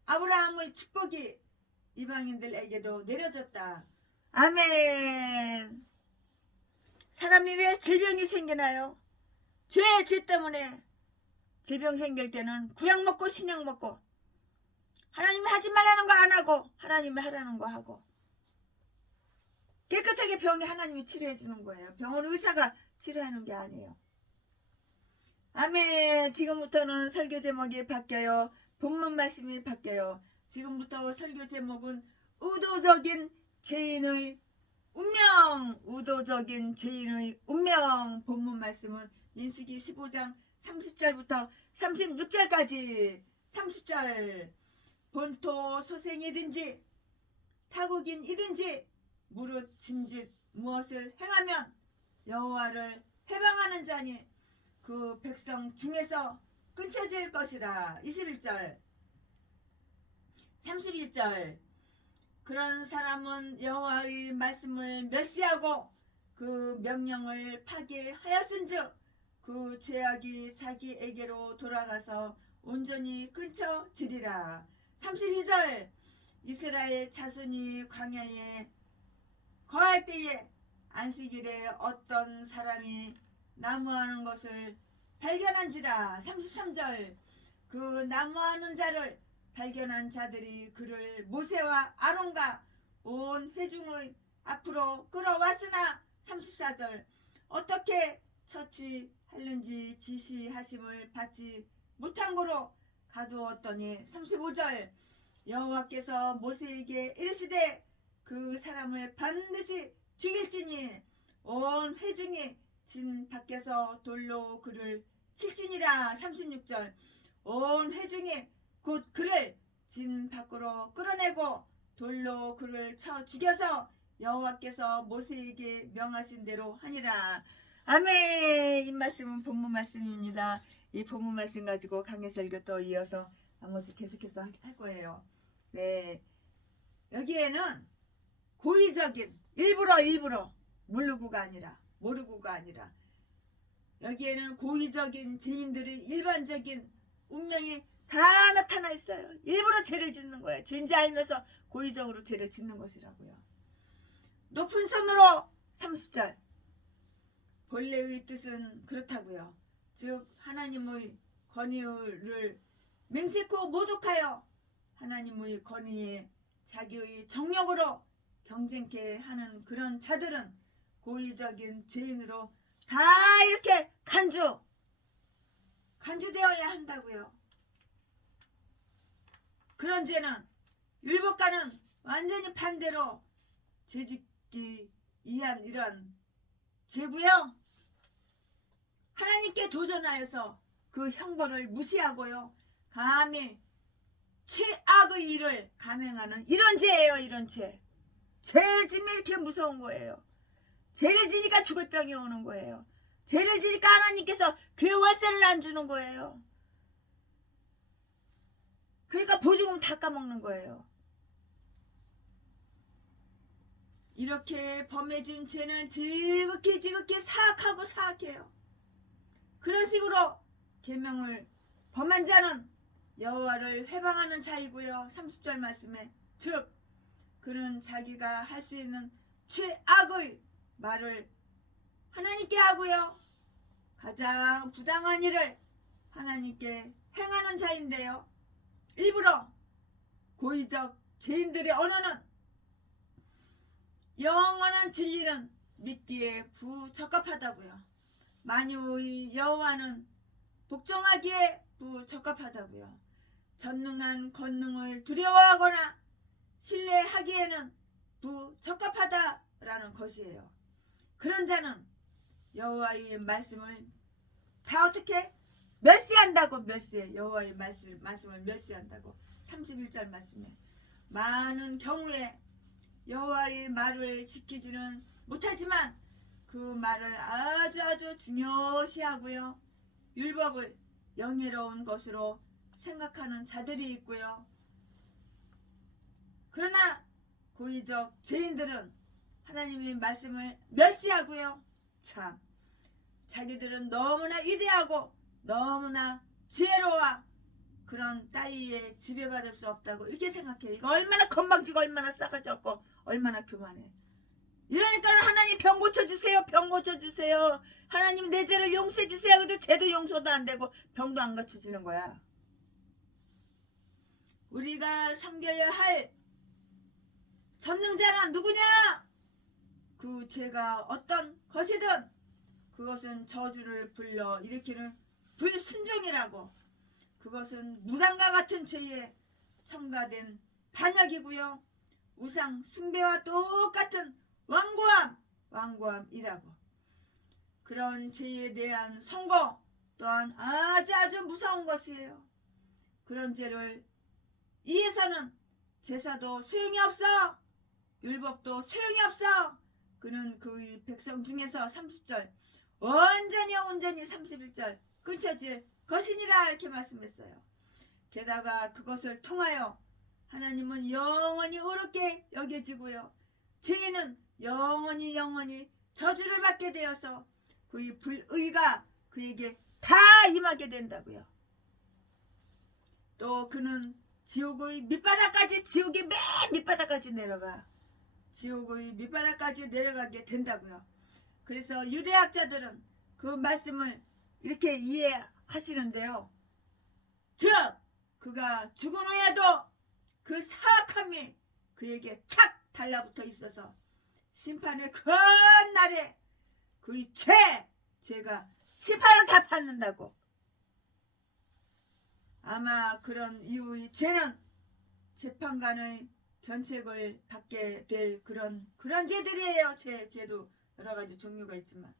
아브라함의 축복이 이방인들에게도 내려졌다. 아멘. 사람이 왜 질병이 생기나요? 죄 때문에. 질병 생길 때는 구약 먹고 신약 먹고 하나님이 하지 말라는 거 안 하고 하나님이 하라는 거 하고 깨끗하게 병이 하나님이 치료해 주는 거예요. 병원 의사가 치료하는 게 아니에요. 아멘. 지금부터는 설교 제목이 바뀌어요. 본문 말씀이 바뀌어요. 지금부터 설교 제목은 의도적인 죄인의 운명. 본문 말씀은 민수기 15장 30절부터 36절까지. 30절 본토 소생이든지 타국인이든지 무릇 짐짓 무엇을 행하면 여호와를 해방하는 자니 그 백성 중에서 끊쳐질 것이라. 21절 31절 그런 사람은 여호와의 말씀을 멸시하고 그 명령을 파괴하였은즉 그 죄악이 자기에게로 돌아가서 온전히 끊쳐지리라. 32절 이스라엘 자손이 광야에 거할 때에 안식일에 어떤 사람이 나무하는 것을 발견한지라. 33절 그 나무하는 자를 발견한 자들이 그를 모세와 아론과 온 회중의 앞으로 끌어왔으나 34절 어떻게 처치하는지 지시하심을 받지 못한 고로 가두었더니 35절 여호와께서 모세에게 이르시되 그 사람을 반드시 죽일지니 온 회중이 진 밖에서 돌로 그를 칠지니라. 36절 온 회중이 곧 그를 진 밖으로 끌어내고 돌로 그를 쳐 죽여서 여호와께서 모세에게 명하신 대로 하니라. 아멘. 이 말씀은 본문 말씀입니다. 이 본문 말씀 가지고 강해설교 또 이어서 아무튼 계속해서 할 거예요. 네, 여기에는 고의적인 일부러 모르고가 아니라 여기에는 고의적인 죄인들의 일반적인 운명이 다 나타나 있어요. 일부러 죄를 짓는 거예요. 죄인지 알면서 고의적으로 죄를 짓는 것이라고요. 높은 손으로 30절 본래의 뜻은 그렇다고요. 즉 하나님의 권위를 맹세코 모독하여 하나님의 권위에 자기의 정욕으로 경쟁케 하는 그런 자들은 고의적인 죄인으로 다 이렇게 간주되어야 한다고요. 그런 죄는 율법과는 완전히 반대로 죄짓기 위한 이런 죄고요. 하나님께 도전하여서 그 형벌을 무시하고요. 감히 최악의 일을 감행하는 이런 죄예요. 이런 죄. 죄를 지면 이렇게 무서운 거예요. 죄를 지니까 죽을 병이 오는 거예요. 죄를 지니까 하나님께서 그 월세를 안 주는 거예요. 그러니까 보증금 다 까먹는 거예요. 이렇게 범해진 죄는 지극히 사악해요. 그런 식으로 계명을 범한 자는 여호와를 회방하는 자이고요. 30절 말씀에 즉 그는 자기가 할 수 있는 최악의 말을 하나님께 하고요. 가장 부당한 일을 하나님께 행하는 자인데요. 일부러 고의적 죄인들의 언어는 영원한 진리는 믿기에 부적합하다고요. 만유의 여호와는 복종하기에 부적합하다고요. 전능한 권능을 두려워하거나 신뢰하기에는 부적합하다라는 것이에요. 그런 자는 여호와의 말씀을 다 어떻게 멸시한다고. 여호와의 말씀을 멸시한다고. 31절 말씀에 많은 경우에 여호와의 말을 지키지는 못하지만 그 말을 아주 중요시하고요. 율법을 영예로운 것으로 생각하는 자들이 있고요. 그러나 고의적 죄인들은 하나님의 말씀을 멸시하고요. 참 자기들은 너무나 위대하고 너무나 지혜로워 그런 따위에 지배받을 수 없다고 이렇게 생각해요. 이거 얼마나 건방지고 얼마나 싸가지 없고 얼마나 교만해. 이러니까 하나님 병 고쳐주세요. 병 고쳐주세요. 하나님 내 죄를 용서해주세요. 그래도 죄도 용서도 안 되고 병도 안 고쳐지는 거야. 우리가 섬겨야 할 전능자는 누구냐? 그 죄가 어떤 것이든 그것은 저주를 불러 일으키는 불순종이라고. 그것은 무당과 같은 죄에 첨가된 반역이고요. 우상 숭배와 똑같은 완고함이라고. 그런 죄에 대한 선고 또한 아주 무서운 것이에요. 그런 죄를 위해서는 제사도 소용이 없어. 율법도 소용이 없어. 그는 그 백성 중에서 30절 온전히 31절 끊쳐질 것이니라 이렇게 말씀했어요. 게다가 그것을 통하여 하나님은 영원히 의롭게 여겨지고요. 죄인은 영원히 저주를 받게 되어서 그의 불의가 그에게 다 임하게 된다고요. 또 그는 지옥의 밑바닥까지 지옥의 맨 밑바닥까지 내려가 지옥의 밑바닥까지 내려가게 된다고요. 그래서 유대학자들은 그 말씀을 이렇게 이해하시는데요. 즉 그가 죽은 후에도 그 사악함이 그에게 착 달라붙어 있어서 심판의 큰 날에 그의 죄가 심판을 다 받는다고. 아마 그런 이후의 죄는 재판관의 견책을 받게 될 그런 죄들이에요. 죄도 여러 가지 종류가 있지만,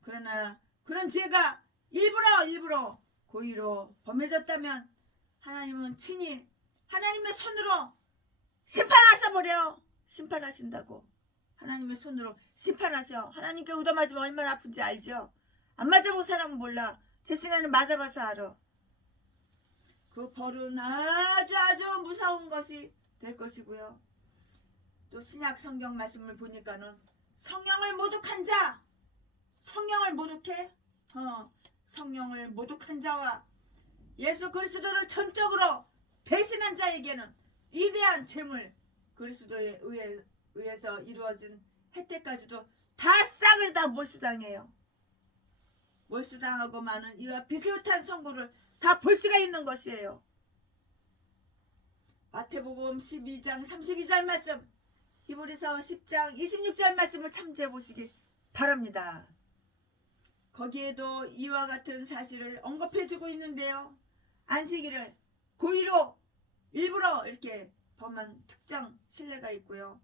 그러나 그런 죄가 일부러 고의로 범해졌다면 하나님은 친히 하나님의 손으로 심판하신다고. 하나님의 손으로 심판하셔. 하나님께 얻어맞으면 얼마나 아픈지 알죠? 안 맞아본 사람은 몰라. 제 신에는 맞아봐서 알아. 그 벌은 아주 무서운 것이 될 것이고요. 또 신약 성경 말씀을 보니까는 성령을 모독한 자, 성령을 모독한 자와 예수 그리스도를 전적으로 배신한 자에게는 위대한 재물, 그리스도에 의해서 이루어진 혜택까지도 다 싹을 다 몰수당해요. 몰수당하고 많은 이와 비슷한 선고를 다 볼 수가 있는 것이에요. 마태복음 12장 32절 말씀, 히브리서 10장 26절 말씀을 참조해 보시기 바랍니다. 거기에도 이와 같은 사실을 언급해 주고 있는데요. 안식일을 고의로 일부러 이렇게 범한 특정 신뢰가 있고요.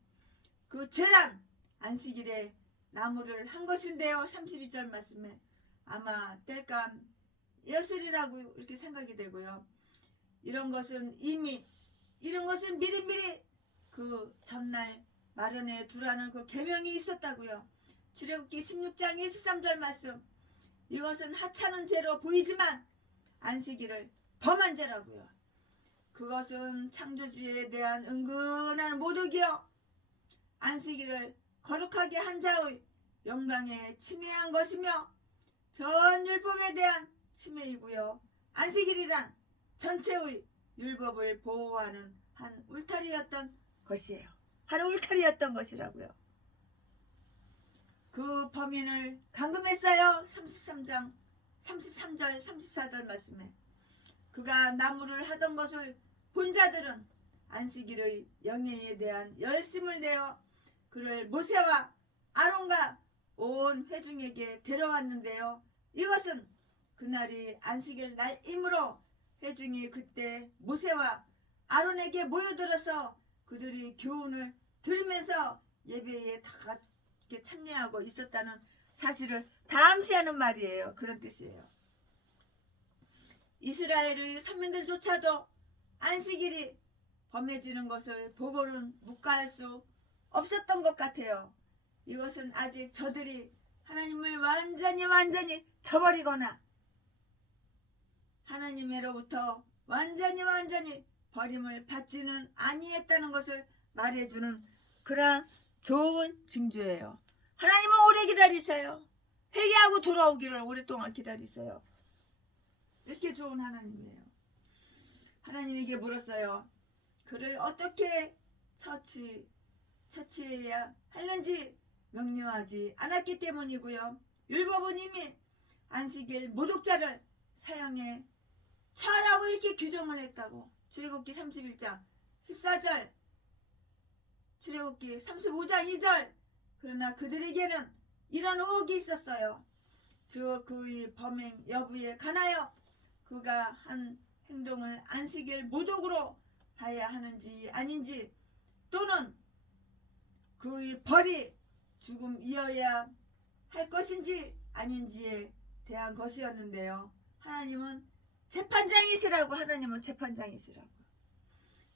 그 죄란 안식일에 나무를 한 것인데요. 32절 말씀에 아마 뗄감이었으리라고 이렇게 생각이 되고요. 이런 것은 미리미리 그 전날 마련해 두라는 그 계명이 있었다고요. 출애굽기 16장 23절 말씀, 이것은 하찮은 죄로 보이지만 안식일을 범한 죄라고요. 그것은 창조주에 대한 은근한 모독이요, 안식일을 거룩하게 한 자의 영광에 침해한 것이며 전 율법에 대한 침해이고요. 안식일이란 전체의 율법을 보호하는 한 울타리였던 것이에요. 한 울타리였던 것이라고요. 그 범인을 감금했어요. 33장 33절 34절 말씀에 그가 나무를 하던 것을 본 자들은 안식일의 영예에 대한 열심을 내어 그를 모세와 아론과 온 회중에게 데려왔는데요. 이것은 그날이 안식일 날이므로 회중이 그때 모세와 아론에게 모여들어서 그들이 교훈을 들으면서 예배에 다 같이 참여하고 있었다는 사실을 다 암시하는 말이에요. 그런 뜻이에요. 이스라엘의 선민들조차도 안식일이 범해지는 것을 보고는 묵과할 수 없었던 것 같아요. 이것은 아직 저들이 하나님을 완전히 저버리거나 하나님으로부터 완전히 버림을 받지는 아니했다는 것을 말해주는 그러한 좋은 징조예요. 하나님은 오래 기다리세요. 회개하고 돌아오기를 오랫동안 기다리세요. 이렇게 좋은 하나님이에요. 하나님에게 물었어요. 그를 어떻게 처치해야 하는지 명료하지 않았기 때문이고요. 율법은 이미 안식일 모독자를 사형에 처하라고 이렇게 규정을 했다고. 출애굽기 31장 14절, 출애굽기 35장 2절. 그러나 그들에게는 이런 의혹이 있었어요. 그의 범행 여부에 관하여 그가 한 행동을 안식일 모독으로 봐야 하는지 아닌지, 또는 그의 벌이 죽음이어야 할 것인지 아닌지에 대한 것이었는데요. 하나님은 재판장이시라고.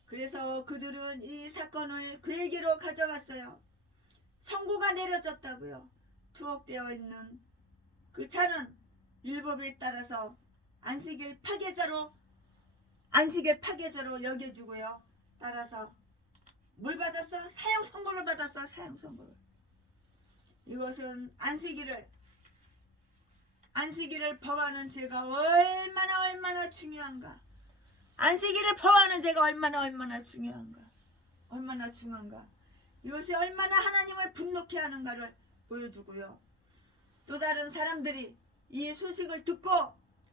그래서 그들은 이 사건을 그에게로 가져갔어요. 선고가 내려졌다고요. 투옥되어 있는 그 차는 율법에 따라서 안식일 파괴자로 여겨지고요. 따라서 뭘 받았어? 사형 선고를 받았어. 사형 선고를. 이것은 안식일을 범하는 죄가 얼마나 중요한가. 안식일을 범하는 죄가 얼마나 중요한가. 이것이 얼마나 하나님을 분노케 하는가를 보여주고요. 또 다른 사람들이 이 소식을 듣고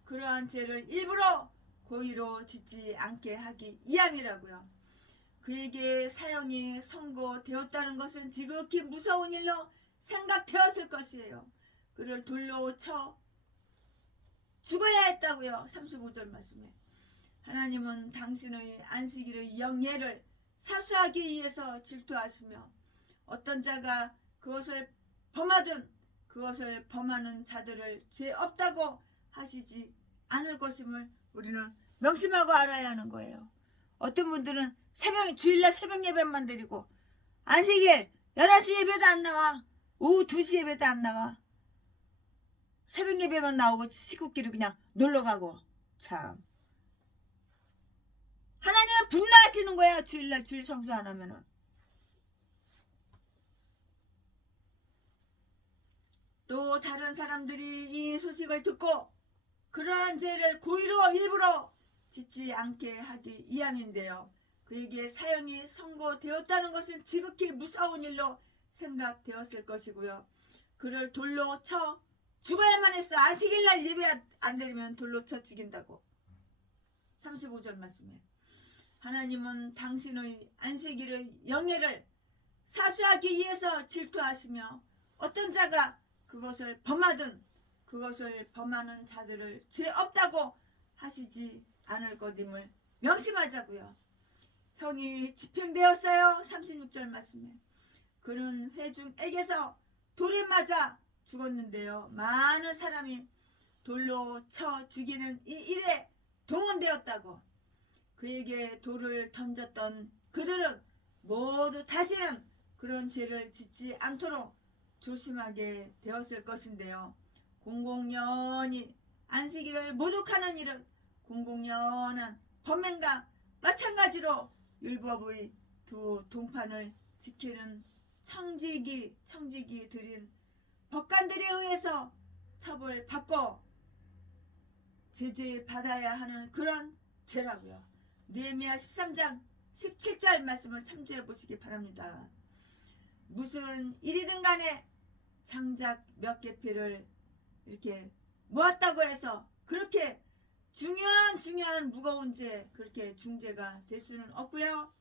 그러한 죄를 일부러 고의로 짓지 않게 하기 위함이라고요. 그에게 사형이 선고되었다는 것은 지극히 무서운 일로 생각되었을 것이에요. 그를 돌로 쳐 죽어야 했다고요. 35절 말씀에 하나님은 당신의 안식일의 영예를 사수하기 위해서 질투하시며 어떤 자가 그것을 범하든 그것을 범하는 자들을 죄 없다고 하시지 않을 것임을 우리는 명심하고 알아야 하는 거예요. 어떤 분들은 주일날 새벽 예배만 드리고 안식일 11시 예배도 안 나와. 오후 2시 예배도 안 나와. 새벽 예배만 나오고 식구끼리 그냥 놀러가고. 참 하나님은 분노하시는 거야. 주일날 주일 성수 안 하면은. 또 다른 사람들이 이 소식을 듣고 그러한 죄를 고의로 일부러 짓지 않게 하기 위함인데요. 그에게 사형이 선고되었다는 것은 지극히 무서운 일로 생각되었을 것이고요. 그를 돌로 쳐 죽어야만 했어. 안식일날 예배 안 드리면 돌로 쳐 죽인다고. 35절 말씀에 하나님은 당신의 안식일의 영예를 사수하기 위해서 질투하시며 어떤 자가 그것을 범하든 그것을 범하는 자들을 죄 없다고 하시지 않을 것임을 명심하자고요. 형이 집행되었어요. 36절 말씀에 그는 회중에게서 돌에 맞아 죽었는데요. 많은 사람이 돌로 쳐 죽이는 이 일에 동원되었다고. 그에게 돌을 던졌던 그들은 모두 다시는 그런 죄를 짓지 않도록 조심하게 되었을 것인데요. 공공연히 안식일을 모독하는 일은 공공연한 범행과 마찬가지로 율법의 두 동판을 지키는 청지기 드린 법관들에 의해서 처벌받고 제재받아야 하는 그런 죄라고요. 느헤미야 13장 17절 말씀을 참조해 보시기 바랍니다. 무슨 일이든 간에 장작 몇 개피를 이렇게 모았다고 해서 그렇게 중요한 무거운 죄, 그렇게 중죄가 될 수는 없고요.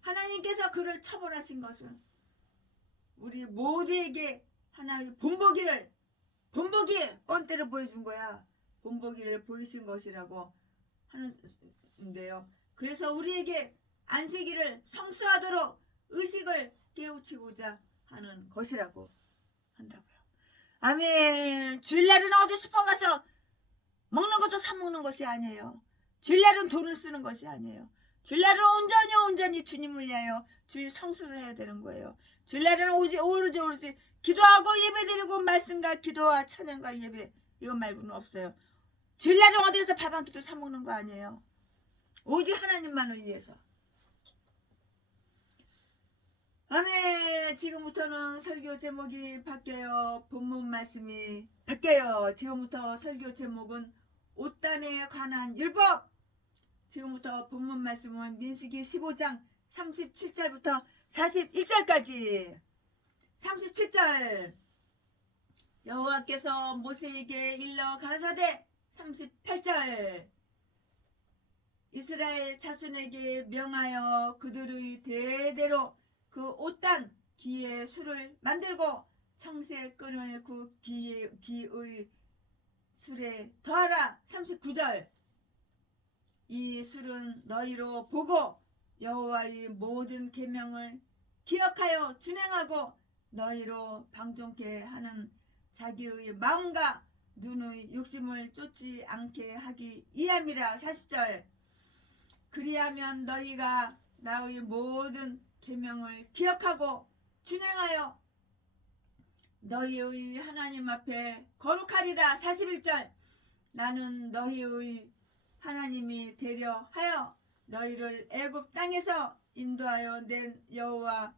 하나님께서 그를 처벌하신 것은 우리 모두에게 하나의 본보기 뻔때를 보여준 거야. 본보기를 보이신 것이라고 하는데요. 그래서 우리에게 안식일을 성수하도록 의식을 깨우치고자 하는 것이라고 한다고요. 아멘. 주일날은 어디 슈퍼 가서 먹는 것도 사 먹는 것이 아니에요. 주일날은 돈을 쓰는 것이 아니에요. 주일날은 온전히 주님을 위하여 주일 성수를 해야 되는 거예요. 주일날은 오로지 기도하고 예배드리고 말씀과 기도와 찬양과 예배 이것 말고는 없어요. 주일날은 어디서 밥 한 끼도 사 먹는 거 아니에요. 오직 하나님만을 위해서. 아멘. 지금부터는 설교 제목이 바뀌어요. 본문 말씀이 바뀌어요. 지금부터 설교 제목은 옷단에 관한 율법. 지금부터 본문 말씀은 민수기 15장 37절부터 41절까지. 37절 여호와께서 모세에게 일러 가라사대. 38절 이스라엘 자손에게 명하여 그들의 대대로 그 옷단 기의 술을 만들고 청새 끈을 그 기의 술에 더하라. 39절 이 술은 너희로 보고 여호와의 모든 계명을 기억하여 준행하고 너희로 방종케 하는 자기의 마음과 눈의 욕심을 쫓지 않게 하기 위함이라. 40절 그리하면 너희가 나의 모든 계명을 기억하고 준행하여 너희의 하나님 앞에 거룩하리라. 41절 나는 너희의 하나님이 되려 하여 너희를 애굽 땅에서 인도하여 낸 여호와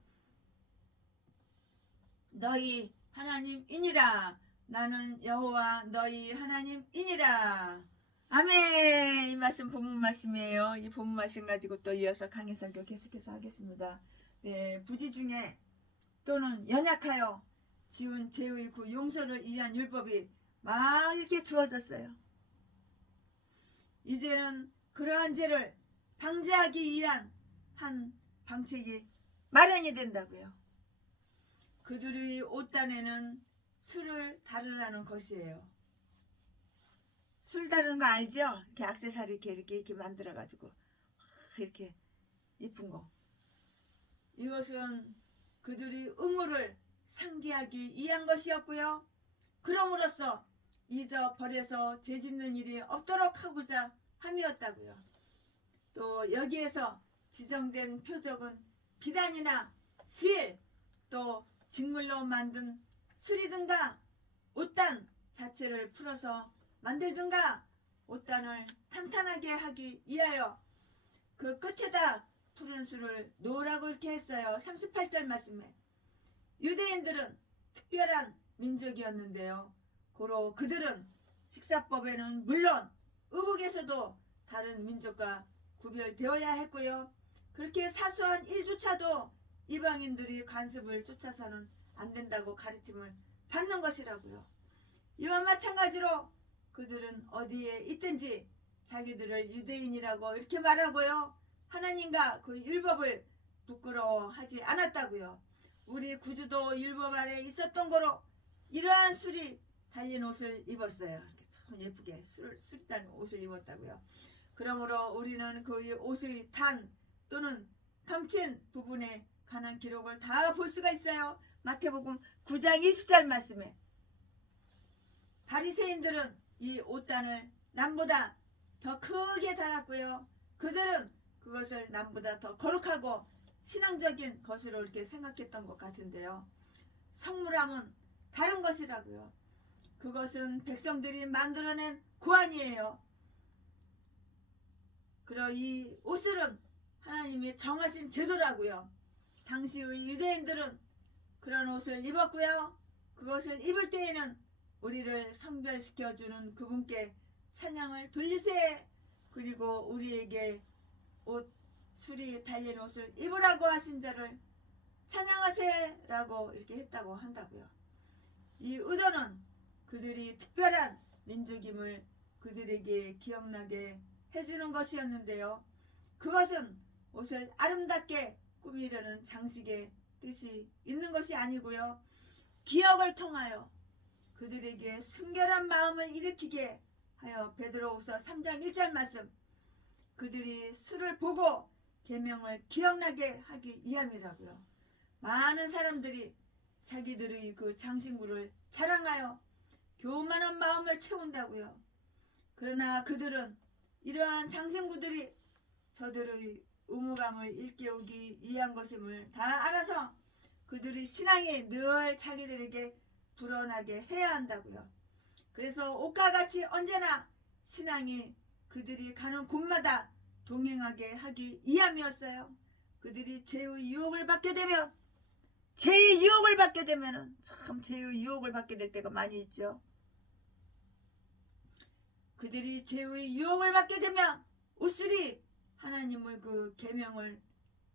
너희 하나님이니라. 나는 여호와 너희 하나님이니라. 아멘. 이 말씀 본문 말씀이에요. 이 본문 말씀 가지고 또 이어서 강해 설교 계속해서 하겠습니다. 네, 부지 중에 또는 연약하여 지은 죄의 그 용서를 위한 율법이 막 이렇게 주어졌어요. 이제는 그러한 죄를 방지하기 위한 한 방책이 마련이 된다고요. 그들의 옷단에는 술을 다루라는 것이에요. 술 다루는 거 알죠? 이렇게 액세서리 이렇게 만들어가지고 이렇게 이쁜 거. 이것은 그들이 의무를 상기하기 위한 것이었고요. 그럼으로써 잊어버려서 죄짓는 일이 없도록 하고자 함이었다고요. 또 여기에서 지정된 표적은 비단이나 실, 또 직물로 만든 술이든가 옷단 자체를 풀어서 만들든가 옷단을 탄탄하게 하기 위하여 그 끝에다 푸른 술을 놓으라고 이렇게 했어요. 38절 말씀에 유대인들은 특별한 민족이었는데요. 고로 그들은 식사법에는 물론 의복에서도 다른 민족과 구별되어야 했고요. 그렇게 사소한 일주차도 이방인들이 간섭을 쫓아서는 안 된다고 가르침을 받는 것이라고요. 이와 마찬가지로 그들은 어디에 있든지 자기들을 유대인이라고 이렇게 말하고요. 하나님과 그 율법을 부끄러워하지 않았다고요. 우리 구주도 율법 아래 있었던 거로 이러한 술이 달린 옷을 입었어요. 참 예쁘게 술이 달린 옷을 입었다고요. 그러므로 우리는 그 옷의 단 또는 감친 부분에 관한 기록을 다 볼 수가 있어요. 마태복음 9장 20절 말씀에 바리새인들은 이 옷단을 남보다 더 크게 달았고요. 그들은 그것을 남보다 더 거룩하고 신앙적인 것으로 이렇게 생각했던 것 같은데요. 성물함은 다른 것이라고요. 그것은 백성들이 만들어낸 고안이에요. 그러 이 옷술은 하나님이 정하신 제도라고요. 당시의 유대인들은 그런 옷을 입었고요. 그것을 입을 때에는 우리를 성별시켜주는 그분께 찬양을 돌리세. 그리고 우리에게 술이 달린 옷을 입으라고 하신 자를 찬양하세 라고 이렇게 했다고 한다고요. 이 의도는 그들이 특별한 민족임을 그들에게 기억나게 해주는 것이었는데요. 그것은 옷을 아름답게 꾸미려는 장식의 뜻이 있는 것이 아니고요. 기억을 통하여 그들에게 순결한 마음을 일으키게 하여 베드로후서 3장 1절 말씀 그들이 술을 보고 계명을 기억나게 하기 위함이라고요. 많은 사람들이 자기들의 그 장신구를 자랑하여 교만한 마음을 채운다고요. 그러나 그들은 이러한 장신구들이 저들의 의무감을 일깨우기 위한 것임을 다 알아서 그들의 신앙이 늘 자기들에게 불어나게 해야 한다고요. 그래서 옷과 같이 언제나 신앙이 그들이 가는 곳마다 동행하게 하기 위함이었어요. 그들이 죄의 유혹을 받게 되면 참 죄의 유혹을 받게 될 때가 많이 있죠. 그들이 죄의 유혹을 받게 되면 옷술이 하나님의 그 계명을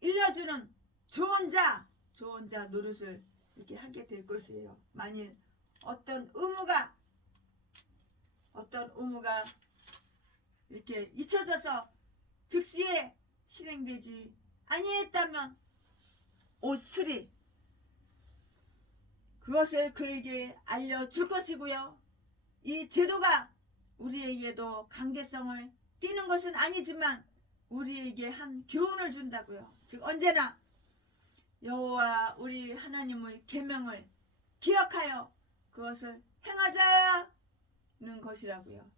일러주는 좋은 자 노릇을 이렇게 하게 될 것이에요. 만일 어떤 의무가 이렇게 잊혀져서 즉시에 실행되지 아니했다면 옷술이 그것을 그에게 알려줄 것이고요. 이 제도가 우리에게도 강제성을 띠는 것은 아니지만 우리에게 한 교훈을 준다고요. 즉 언제나 여호와 우리 하나님의 계명을 기억하여 그것을 행하자는 것이라고요.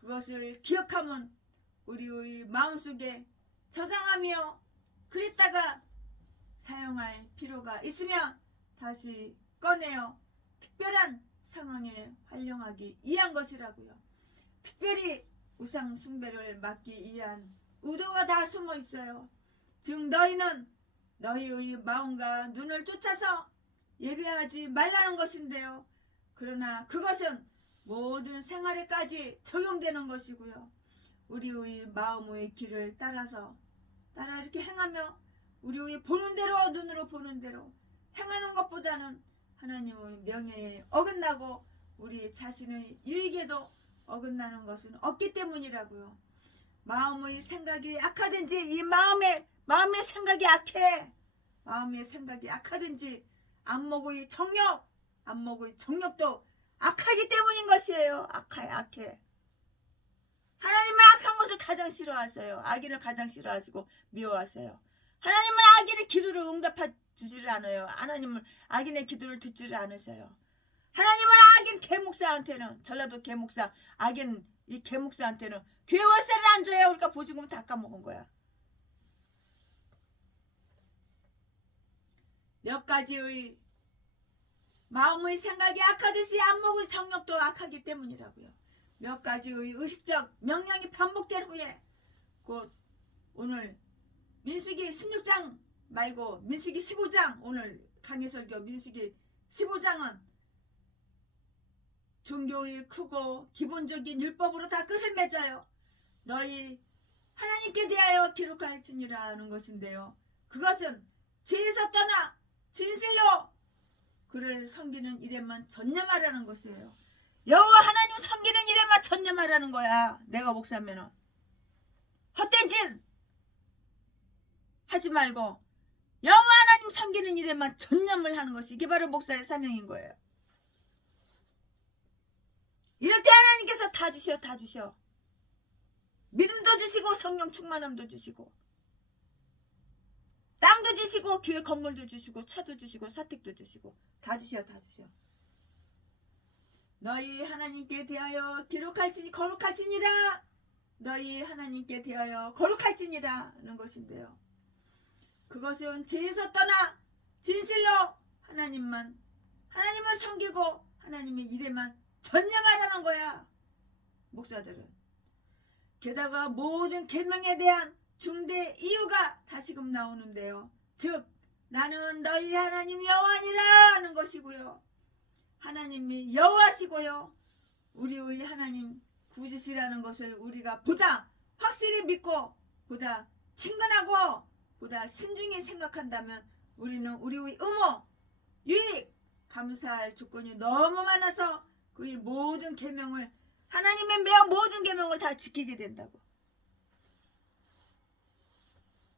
그것을 기억하면 우리의 마음속에 저장하며 그랬다가 사용할 필요가 있으면 다시 꺼내어 특별한 상황에 활용하기 위한 것이라고요. 특별히 우상 숭배를 막기 위한 의도가 다 숨어 있어요. 즉 너희는 너희의 마음과 눈을 쫓아서 예배하지 말라는 것인데요. 그러나 그것은 모든 생활에까지 적용되는 것이고요. 우리의 마음의 길을 따라 이렇게 행하며 우리의 보는 대로 눈으로 보는 대로 행하는 것보다는 하나님의 명예에 어긋나고 우리 자신의 유익에도 어긋나는 것은 없기 때문이라고요. 마음의 생각이 악하든지 이 마음의 생각이 악해. 마음의 생각이 악하든지 안목의 정욕도 악하기 때문인 것이에요. 악해. 하나님은 악한 것을 가장 싫어하세요. 악인을 가장 싫어하시고 미워하세요. 하나님은 악인의 기도를 응답해 주지를 않아요. 하나님은 악인의 기도를 듣지를 않으세요. 하나님은 악인 개목사한테는 전라도 개목사 악인 이 개목사한테는 교회 월세를 안 줘요. 그러니까 보증금 다 까먹은 거야. 몇 가지의 마음의 생각이 악하듯이 안목의 정욕도 악하기 때문이라고요. 몇 가지의 의식적 명령이 반복된 후에 곧 오늘 민수기 16장 말고 민수기 15장 오늘 강해설교 민수기 15장은 종교의 크고 기본적인 율법으로 다 끝을 맺어요. 너희 하나님께 대하여 기록할지니라는 것인데요. 그것은 죄에서 떠나 진실로 그를 섬기는 일에만 전념하라는 것이에요. 여호와 하나님 섬기는 일에만 전념하라는 거야. 내가 목사면은 헛된 짓 하지 말고 여호와 하나님 섬기는 일에만 전념을 하는 것이 이게 바로 목사의 사명인 거예요. 이럴 때 하나님께서 다 주셔. 믿음도 주시고 성령 충만함도 주시고 땅도 주시고 교회 건물도 주시고 차도 주시고 사택도 주시고 다 주셔. 너희 하나님께 대하여 거룩할지니라. 너희 하나님께 대하여 거룩할지니라는 것인데요. 그것은 죄에서 떠나 진실로 하나님을 섬기고 하나님의 일에만 전념하라는 거야. 목사들은. 게다가 모든 계명에 대한 중대 이유가 다시금 나오는데요. 즉 나는 너희 하나님 여호와니라 는 것이고요. 하나님이 여호와시고요. 우리의 하나님 구주시라는 것을 우리가 보다 확실히 믿고 보다 친근하고 보다 신중히 생각한다면 우리는 우리의 의무, 유익, 감사할 조건이 너무 많아서 그의 모든 계명을 하나님의 모든 계명을 다 지키게 된다고.